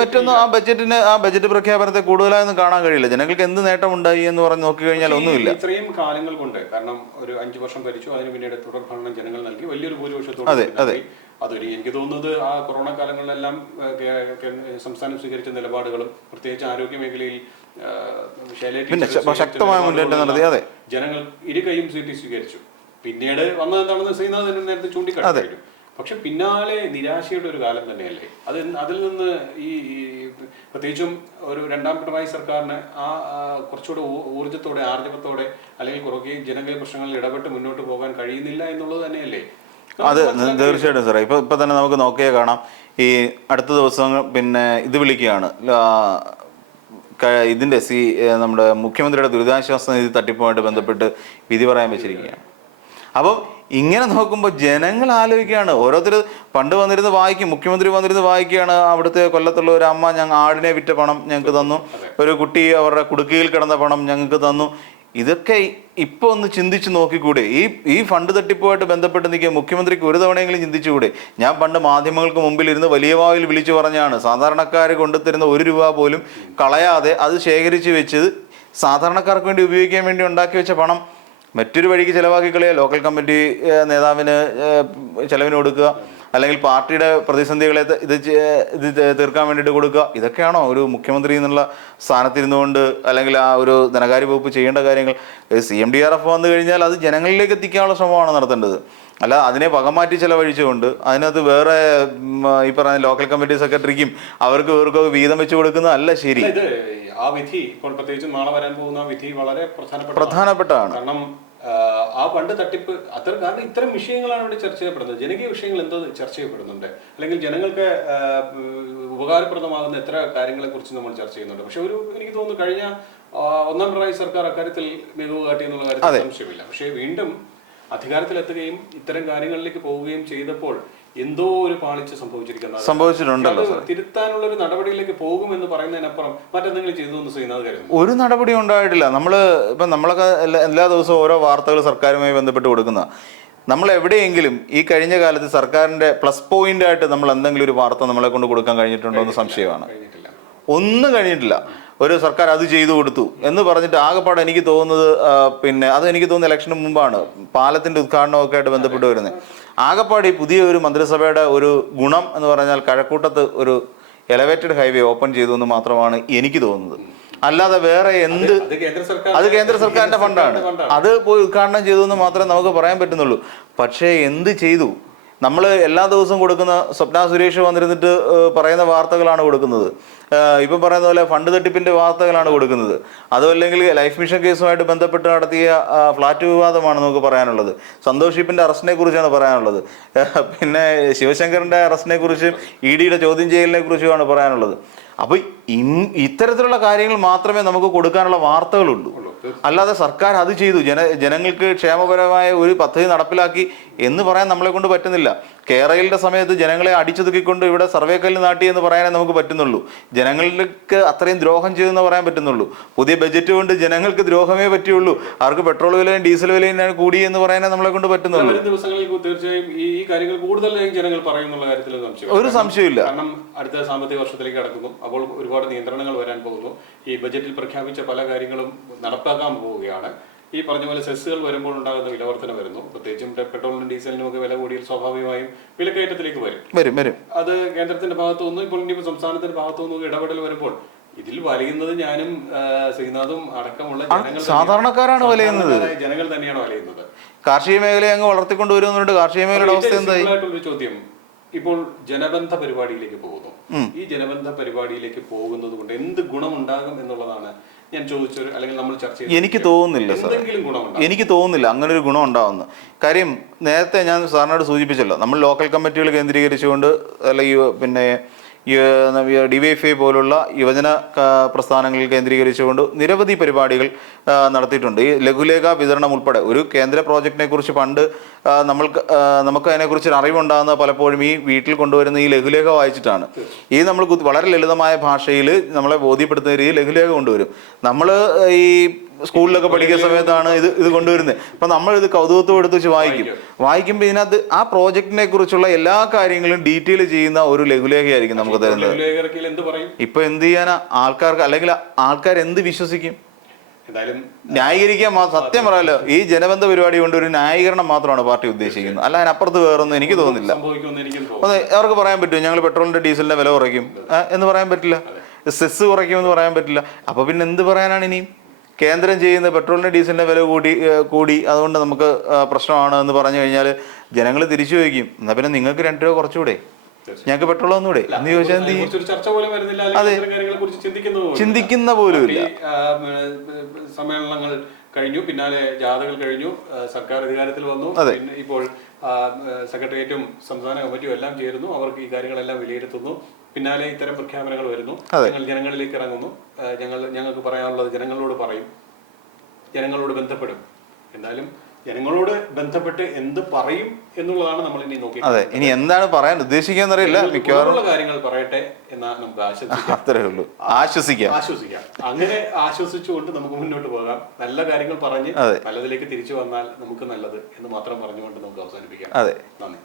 മറ്റൊന്നും ആ ബജറ്റിന് ആ ബജറ്റ് പ്രഖ്യാപനത്തെ കൂടുതലായൊന്നും കാണാൻ കഴിയില്ല. ജനങ്ങൾക്ക് എന്ത് നേട്ടം ഉണ്ടായി എന്ന് പറഞ്ഞ് നോക്കി കഴിഞ്ഞാൽ ഒന്നുമില്ല. ഇത്രയും കാലങ്ങൾ കൊണ്ട് കാരണം ഒരു അഞ്ചു വർഷം ഭരിച്ചു അതിന് പിന്നീട് തുടർ ഭരണം ജനങ്ങൾ നൽകി വലിയൊരു ഭൂരിപക്ഷത്തോടെ അതെ, അതെ. അതൊരു എനിക്ക് തോന്നുന്നത് ആ കൊറോണ കാലങ്ങളിലെല്ലാം സംസ്ഥാനം സ്വീകരിച്ച നിലപാടുകളും പ്രത്യേകിച്ച് ആരോഗ്യ മേഖലയിൽ പിന്നെ ശക്തമായ മുന്നേറ്റം നടത്തി, അതെ. ജനങ്ങൾ ഇരു കൈയും സീറ്റ് സ്വീകരിച്ചു. പിന്നീട് വന്നത് എന്താണെന്ന് ശ്രീനാഥൻ നേരത്തെ ചൂണ്ടിക്കാട്ടി പക്ഷെ പിന്നാലെ നിരാശയുടെ ഒരു കാലം തന്നെയല്ലേ? അത് അതിൽ നിന്ന് ഈ പ്രത്യേകിച്ചും ഒരു രണ്ടാം പിണറായി സർക്കാരിന് ആ കുറച്ചുകൂടെ ഊർജത്തോടെ ഊർജത്തോടെ ആർജവത്തോടെ അല്ലെങ്കിൽ കുറേ ജനകീയ പ്രശ്നങ്ങളിൽ ഇടപെട്ട് മുന്നോട്ട് പോകാൻ കഴിയുന്നില്ല എന്നുള്ളത് തന്നെയല്ലേ? അത് തീർച്ചയായിട്ടും സാറേ. ഇപ്പൊ ഇപ്പൊ തന്നെ നമുക്ക് നോക്കിയേ കാണാം. ഈ അടുത്ത ദിവസം പിന്നെ ഇത് വിളിക്കുകയാണ്. ഇതിന്റെ സി നമ്മുടെ മുഖ്യമന്ത്രിയുടെ ദുരിതാശ്വാസ നിധി തട്ടിപ്പുമായിട്ട് ബന്ധപ്പെട്ട് വിധി പറയാൻ വെച്ചിരിക്കുകയാണ്. അപ്പം ഇങ്ങനെ നോക്കുമ്പോൾ ജനങ്ങൾ ആലോചിക്കുകയാണ്. ഓരോരുത്തർ പണ്ട് വന്നിരുന്ന് വായിക്കും മുഖ്യമന്ത്രി വന്നിരുന്ന് വായിക്കുകയാണ്. അവിടുത്തെ കൊല്ലത്തുള്ള ഒരു അമ്മ ഞങ്ങൾ ആടിനെ വിറ്റ പണം ഞങ്ങൾക്ക് തന്നു. ഒരു കുട്ടി അവരുടെ കുടുക്കിയിൽ കിടന്ന പണം ഞങ്ങൾക്ക് തന്നു. ഇതൊക്കെ ഇപ്പൊ ഒന്ന് ചിന്തിച്ച് നോക്കിക്കൂടെ? ഈ ഈ ഫണ്ട് തട്ടിപ്പുമായിട്ട് ബന്ധപ്പെട്ട് നിൽക്കുക മുഖ്യമന്ത്രിക്ക് ഒരു തവണയെങ്കിലും ചിന്തിച്ചുകൂടെ? ഞാൻ പണ്ട് മാധ്യമങ്ങൾക്ക് മുമ്പിൽ ഇരുന്ന് വലിയ വാവിൽ വിളിച്ചു പറഞ്ഞാണ് സാധാരണക്കാർ കൊണ്ടുത്തരുന്ന ഒരു രൂപ പോലും കളയാതെ അത് ശേഖരിച്ച് വെച്ചത് സാധാരണക്കാർക്ക് വേണ്ടി ഉപയോഗിക്കാൻ വേണ്ടി ഉണ്ടാക്കി വെച്ച പണം. മറ്റൊരു വഴിക്ക് ചിലവാക്കി കളയുക ലോക്കൽ കമ്മിറ്റി നേതാവിന് ചെലവിന് കൊടുക്കുക. അല്ലെങ്കിൽ പാർട്ടിയുടെ പ്രതിസന്ധികളെ ഇത് ഇത് തീർക്കാൻ വേണ്ടിയിട്ട് കൊടുക്കുക. ഇതൊക്കെയാണോ ഒരു മുഖ്യമന്ത്രി എന്നുള്ള സ്ഥാനത്തിരുന്നുകൊണ്ട് അല്ലെങ്കിൽ ആ ഒരു ധനകാര്യ വകുപ്പ് ചെയ്യേണ്ട കാര്യങ്ങൾ? C M D R F വന്നു കഴിഞ്ഞാൽ അത് ജനങ്ങളിലേക്ക് എത്തിക്കാനുള്ള ശ്രമമാണ് നടത്തേണ്ടത്. അല്ല അതിനെ വകമാറ്റി ചെലവഴിച്ചുകൊണ്ട് അതിനകത്ത് വേറെ ഈ പറഞ്ഞ ലോക്കൽ കമ്മിറ്റി സെക്രട്ടറിക്കും അവർക്ക് ഇവർക്കൊക്കെ വീതം വെച്ച് കൊടുക്കുന്നതല്ല ശരി. ആ വിധി ഇപ്പോൾ പ്രത്യേകിച്ച് നാളെ വരാൻ പോകുന്ന വിധി വളരെ പ്രധാനപ്പെട്ട പ്രധാനപ്പെട്ടതാണ്. കാരണം ആ, പണ്ട് ഫണ്ട് തട്ടിപ്പ് അത്ര കാരണം ഇത്തരം വിഷയങ്ങളാണ് ഇവിടെ ചർച്ച ചെയ്യപ്പെടുന്നത്. ജനകീയ വിഷയങ്ങൾ എന്തോ ചർച്ച ചെയ്യപ്പെടുന്നുണ്ട്. അല്ലെങ്കിൽ ജനങ്ങൾക്ക് ഉപകാരപ്രദമാകുന്ന എത്ര കാര്യങ്ങളെ കുറിച്ച് നമ്മൾ ചർച്ച ചെയ്യുന്നുണ്ട്. പക്ഷെ ഒരു എനിക്ക് തോന്നുന്നു കഴിഞ്ഞ ഒന്നാം പിണറായി സർക്കാർ അക്കാര്യത്തിൽ മികവ് കാട്ടി എന്നുള്ള കാര്യത്തിൽ സംശയമില്ല. പക്ഷേ വീണ്ടും അധികാരത്തിലെത്തുകയും ഇത്തരം കാര്യങ്ങളിലേക്ക് പോവുകയും ചെയ്തപ്പോൾ എന്തോ ഒരു പാളിച്ച് സംഭവിച്ചിരിക്കുന്നത് സംഭവിച്ചിട്ടുണ്ടല്ലോ തിരുത്താനുള്ള ഒരു നടപടിയിലേക്ക് പോകുമെന്ന് പറയുന്നതിനപ്പുറം മറ്റെന്തെങ്കിലും ചെയ്തു എന്ന് ശ്രീനാഥ് കരുതുന്നു? ഒരു നടപടി ഉണ്ടായിട്ടില്ല. നമ്മൾ ഇപ്പം നമ്മളൊക്കെ എല്ലാ ദിവസവും ഓരോ വാർത്തകൾ സർക്കാരുമായി ബന്ധപ്പെട്ട് കൊടുക്കുന്ന. നമ്മൾ എവിടെയെങ്കിലും ഈ കഴിഞ്ഞ കാലത്ത് സർക്കാരിന്റെ പ്ലസ് പോയിന്റ് ആയിട്ട് നമ്മൾ എന്തെങ്കിലും ഒരു വാർത്ത നമ്മളെ കൊണ്ട് കൊടുക്കാൻ കഴിഞ്ഞിട്ടുണ്ടോ എന്ന് സംശയമാണ്. ഒന്നും കഴിഞ്ഞിട്ടില്ല. ഒരു സർക്കാർ അത് ചെയ്തു കൊടുത്തു എന്ന് പറഞ്ഞിട്ട് ആകെപ്പാടെ എനിക്ക് തോന്നുന്നത് പിന്നെ അത് എനിക്ക് തോന്നുന്ന ഇലക്ഷന് മുമ്പാണ് പാലത്തിന്റെ ഉദ്ഘാടനമൊക്കെ ആയിട്ട് ബന്ധപ്പെട്ട് വരുന്നത്. ആകെപ്പാടെ ഈ പുതിയ ഒരു മന്ത്രിസഭയുടെ ഒരു ഗുണം എന്ന് പറഞ്ഞാൽ കഴക്കൂട്ടത്ത് ഒരു എലവേറ്റഡ് ഹൈവേ ഓപ്പൺ ചെയ്തു എന്ന് മാത്രമാണ് എനിക്ക് തോന്നുന്നത്. അല്ലാതെ വേറെ എന്ത് അത് കേന്ദ്ര അത് കേന്ദ്ര സർക്കാരിന്റെ ഫണ്ടാണ്. അത് പോയി ഉദ്ഘാടനം ചെയ്തു എന്ന് മാത്രമേ നമുക്ക് പറയാൻ പറ്റുന്നുള്ളൂ. പക്ഷേ എന്ത് ചെയ്തു? നമ്മൾ എല്ലാ ദിവസവും കൊടുക്കുന്ന സ്വപ്ന സുരേഷ് വന്നിരുന്നിട്ട് പറയുന്ന വാർത്തകളാണ് കൊടുക്കുന്നത്. ഇപ്പം പറയുന്ന പോലെ ഫണ്ട് തട്ടിപ്പിന്റെ വാർത്തകളാണ് കൊടുക്കുന്നത്. അതുമല്ലെങ്കിൽ ലൈഫ് മിഷൻ കേസുമായിട്ട് ബന്ധപ്പെട്ട് നടത്തിയ ഫ്ലാറ്റ് വിവാദമാണ് നമുക്ക് പറയാനുള്ളത്. സന്തോഷ് അറസ്റ്റിനെക്കുറിച്ചാണ് അറസ്റ്റിനെ കുറിച്ചാണ് പറയാനുള്ളത്. പിന്നെ ശിവശങ്കറിന്റെ അറസ്റ്റിനെ കുറിച്ചും ഇ ഡിയുടെ ചോദ്യം ചെയ്യലിനെ കുറിച്ചുമാണ് പറയാനുള്ളത്. അപ്പോൾ ഇത്തരത്തിലുള്ള കാര്യങ്ങൾ മാത്രമേ നമുക്ക് കൊടുക്കാനുള്ള വാർത്തകളുള്ളൂ. അല്ലാതെ സർക്കാർ അത് ചെയ്തു. ജന ജനങ്ങൾക്ക് ക്ഷേമപരമായ ഒരു പദ്ധതി നടപ്പിലാക്കി എന്ന് പറയാൻ നമ്മളെ കൊണ്ട് പറ്റുന്നില്ല. കേരളയുടെ സമയത്ത് ജനങ്ങളെ അടിച്ചൊതുക്കിക്കൊണ്ട് ഇവിടെ സർവേക്കല്ല് നാട്ടി എന്ന് പറയാനേ നമുക്ക് പറ്റുന്നുള്ളൂ. ജനങ്ങൾക്ക് അത്രയും ദ്രോഹം ചെയ്തെന്ന് പറയാൻ പറ്റുന്നുള്ളൂ. പുതിയ ബജറ്റ് കൊണ്ട് ജനങ്ങൾക്ക് ദ്രോഹമേ പറ്റുള്ളൂ. അവർക്ക് പെട്രോൾ വിലയും ഡീസൽ വിലയും കൂടി എന്ന് പറയാനേ നമ്മളെ കൊണ്ട് പറ്റുന്നുള്ളൂ. ദിവസങ്ങളിൽ തീർച്ചയായും ഈ കാര്യങ്ങൾ ജനങ്ങൾ പറയുന്നുള്ള കാര്യത്തിൽ ഒരു സംശയമില്ല. കാരണം അടുത്ത സാമ്പത്തിക വർഷത്തിലേക്ക് കടക്കുന്നു അപ്പോൾ ഒരുപാട് നിയന്ത്രണങ്ങൾ വരാൻ പോകുന്നു. ഈ ബജറ്റിൽ പ്രഖ്യാപിച്ച പല കാര്യങ്ങളും നടപ്പാക്കാൻ പോവുകയാണ്. ഈ പറഞ്ഞ പോലെ സെസ്സുകൾ വരുമ്പോൾ ഉണ്ടാകുന്ന വിലവർത്തന വരുന്നു. പ്രത്യേകിച്ചും പെട്രോളിനും ഡീസലിനും ഒക്കെ വില കൂടിയാൽ സ്വാഭാവികമായും വിലക്കയറ്റത്തിലേക്ക് വരും. വരും വരും. അത് കേന്ദ്രത്തിന്റെ ഭാഗത്തു നിന്നും ഇപ്പോൾ ഇനിയിപ്പോൾ സംസ്ഥാനത്തിന്റെ ഭാഗത്തു നിന്നും ഇടപെടൽ വരുമ്പോൾ ഇതിൽ വലയുന്നത് ഞാനും ശ്രീനാഥും അടക്കമുള്ള ജനങ്ങൾ സാധാരണക്കാരാണ് വലയുന്നത്. ജനങ്ങൾ തന്നെയാണ് വലയുന്നത്. കാർഷിക മേഖലയെ അങ്ങ് വളർത്തിക്കൊണ്ടുവരുന്നുണ്ട് കാർഷിക മേഖലയുടെ അവസ്ഥ എന്തായി? ചോദ്യം. ഇപ്പോൾ ജനബന്ധ പരിപാടിയിലേക്ക് പോകുന്നു. ഈ ജനബന്ധ പരിപാടിയിലേക്ക് പോകുന്നത് കൊണ്ട് എന്ത് ഗുണമുണ്ടാകും എന്നുള്ളതാണ് ഞാൻ ചോദിച്ചൊരു അല്ലെങ്കിൽ നമ്മൾ ചർച്ച ചെയ്തു എനിക്ക് തോന്നുന്നില്ല സാർ എന്തെങ്കിലും എനിക്ക് തോന്നുന്നില്ല. അങ്ങനെ ഒരു ഗുണം ഉണ്ടാവുന്നു കാര്യം നേരത്തെ ഞാൻ സാറിനോട് സൂചിപ്പിച്ചല്ലോ. നമ്മൾ ലോക്കൽ കമ്മിറ്റികൾ കേന്ദ്രീകരിച്ചുകൊണ്ട് അല്ലെങ്കിൽ പിന്നെ ഡിവൈഎഫ്ഐ പോലുള്ള യുവജന പ്രസ്ഥാനങ്ങളിൽ കേന്ദ്രീകരിച്ചുകൊണ്ട് നിരവധി പരിപാടികൾ നടത്തിയിട്ടുണ്ട്. ഈ ലഘുലേഖ വിതരണം ഉൾപ്പെടെ ഒരു കേന്ദ്ര പ്രോജക്റ്റിനെ കുറിച്ച് പണ്ട് നമ്മൾ നമ്മൾക്ക് നമുക്ക് അതിനെക്കുറിച്ച് അറിവുണ്ടാകുന്ന പലപ്പോഴും ഈ വീട്ടിൽ കൊണ്ടുവരുന്ന ഈ ലഘുലേഖ വായിച്ചിട്ടാണ്. ഈ നമ്മൾ വളരെ ലളിതമായ ഭാഷയിൽ നമ്മളെ ബോധ്യപ്പെടുത്തുന്ന രീതിയിൽ ലഘുലേഖ കൊണ്ടുവരും. നമ്മൾ ഈ സ്കൂളിലൊക്കെ പഠിക്കുന്ന സമയത്താണ് ഇത് ഇത് കൊണ്ടുവരുന്നത്. അപ്പൊ നമ്മൾ ഇത് കൗതുകത്തോടെ എടുത്ത് വെച്ച് വായിക്കും. വായിക്കുമ്പോൾ ഇതിനകത്ത് ആ പ്രോജക്റ്റിനെ കുറിച്ചുള്ള എല്ലാ കാര്യങ്ങളും ഡീറ്റെയിൽ ചെയ്യുന്ന ഒരു ലഘുലേഖയായിരിക്കും നമുക്ക് തരുന്നത്. ഇപ്പൊ എന്ത് ചെയ്യാനാ? ആൾക്കാർക്ക് അല്ലെങ്കിൽ ആൾക്കാർ എന്ത് വിശ്വസിക്കും? ന്യായീകരിക്കാൻ സത്യം പറയാലോ ഈ ജനബന്ധ പരിപാടി കൊണ്ട് ഒരു ന്യായീകരണം മാത്രമാണ് പാർട്ടി ഉദ്ദേശിക്കുന്നത്. അല്ല അതിനപ്പുറത്ത് വേറൊന്നും എനിക്ക് തോന്നുന്നില്ല. അതെ അവർക്ക് പറയാൻ പറ്റും ഞങ്ങൾ പെട്രോളിന്റെ ഡീസലിന്റെ വില കുറയ്ക്കും. എന്ന് പറയാൻ പറ്റില്ല. സെസ് കുറയ്ക്കും എന്ന് പറയാൻ പറ്റില്ല. അപ്പൊ പിന്നെ എന്ത് പറയാനാണ് ഇനിയും? കേന്ദ്രം ചെയ്യുന്ന പെട്രോളിന് ഡീസലിന്റെ വില കൂടി കൂടി അതുകൊണ്ട് നമുക്ക് പ്രശ്നമാണ് എന്ന് പറഞ്ഞു കഴിഞ്ഞാൽ ജനങ്ങൾ തിരിച്ചു ചോദിക്കും. എന്നാ പിന്നെ നിങ്ങൾക്ക് രണ്ട് രൂപ കുറച്ചുകൂടെ. ഞങ്ങൾക്ക് പെട്രോൾ ഒന്നുകൂടെ. എന്ന് ചോദിച്ചാൽ എന്ത് ചെയ്യും? അതെ. ചിന്തിക്കുന്ന പോലും ഇല്ല. സമ്മേളനങ്ങൾ കഴിഞ്ഞു. പിന്നാലെ ജാഥകൾ കഴിഞ്ഞു. സർക്കാർ അധികാരത്തിൽ വന്നു. ഇപ്പോൾ സെക്രട്ടേറിയറ്റും സംസ്ഥാന കമ്മിറ്റിയും എല്ലാം ചേരുന്നു. അവർക്ക് ഈ കാര്യങ്ങളെല്ലാം വിലയിരുത്തുന്നു. പിന്നാലെ ഇത്തരം പ്രഖ്യാപനങ്ങൾ വരുന്നു. ഞങ്ങൾ ജനങ്ങളിലേക്ക് ഇറങ്ങുന്നു. ഞങ്ങൾ ഞങ്ങൾക്ക് പറയാനുള്ളത് ജനങ്ങളോട് പറയും. ജനങ്ങളോട് ബന്ധപ്പെടും. എന്നാലും ജനങ്ങളോട് ബന്ധപ്പെട്ട് എന്ത് പറയും എന്നുള്ളതാണ് നമ്മൾ ഇനി നോക്കി അതെ ഇനി എന്താണ് പറയാൻ ഉദ്ദേശിക്കാന്ന് അറിയില്ല മിക്കവാറും കാര്യങ്ങൾ പറയട്ടെ എന്നാ നമുക്ക് ആശംസിക്കാം. അത്രേ ഉള്ളൂ. ആശ്വസിക്കാം. ആശ്വസിക്കാം. അങ്ങനെ ആശ്വസിച്ചുകൊണ്ട് നമുക്ക് മുന്നോട്ട് പോകാം. നല്ല കാര്യങ്ങൾ പറഞ്ഞ്. നല്ലതിലേക്ക് തിരിച്ചു വന്നാൽ നമുക്ക് നല്ലത് എന്ന് മാത്രം പറഞ്ഞുകൊണ്ട് നമുക്ക് അവസാനിപ്പിക്കാം. അതെ. നന്ദി.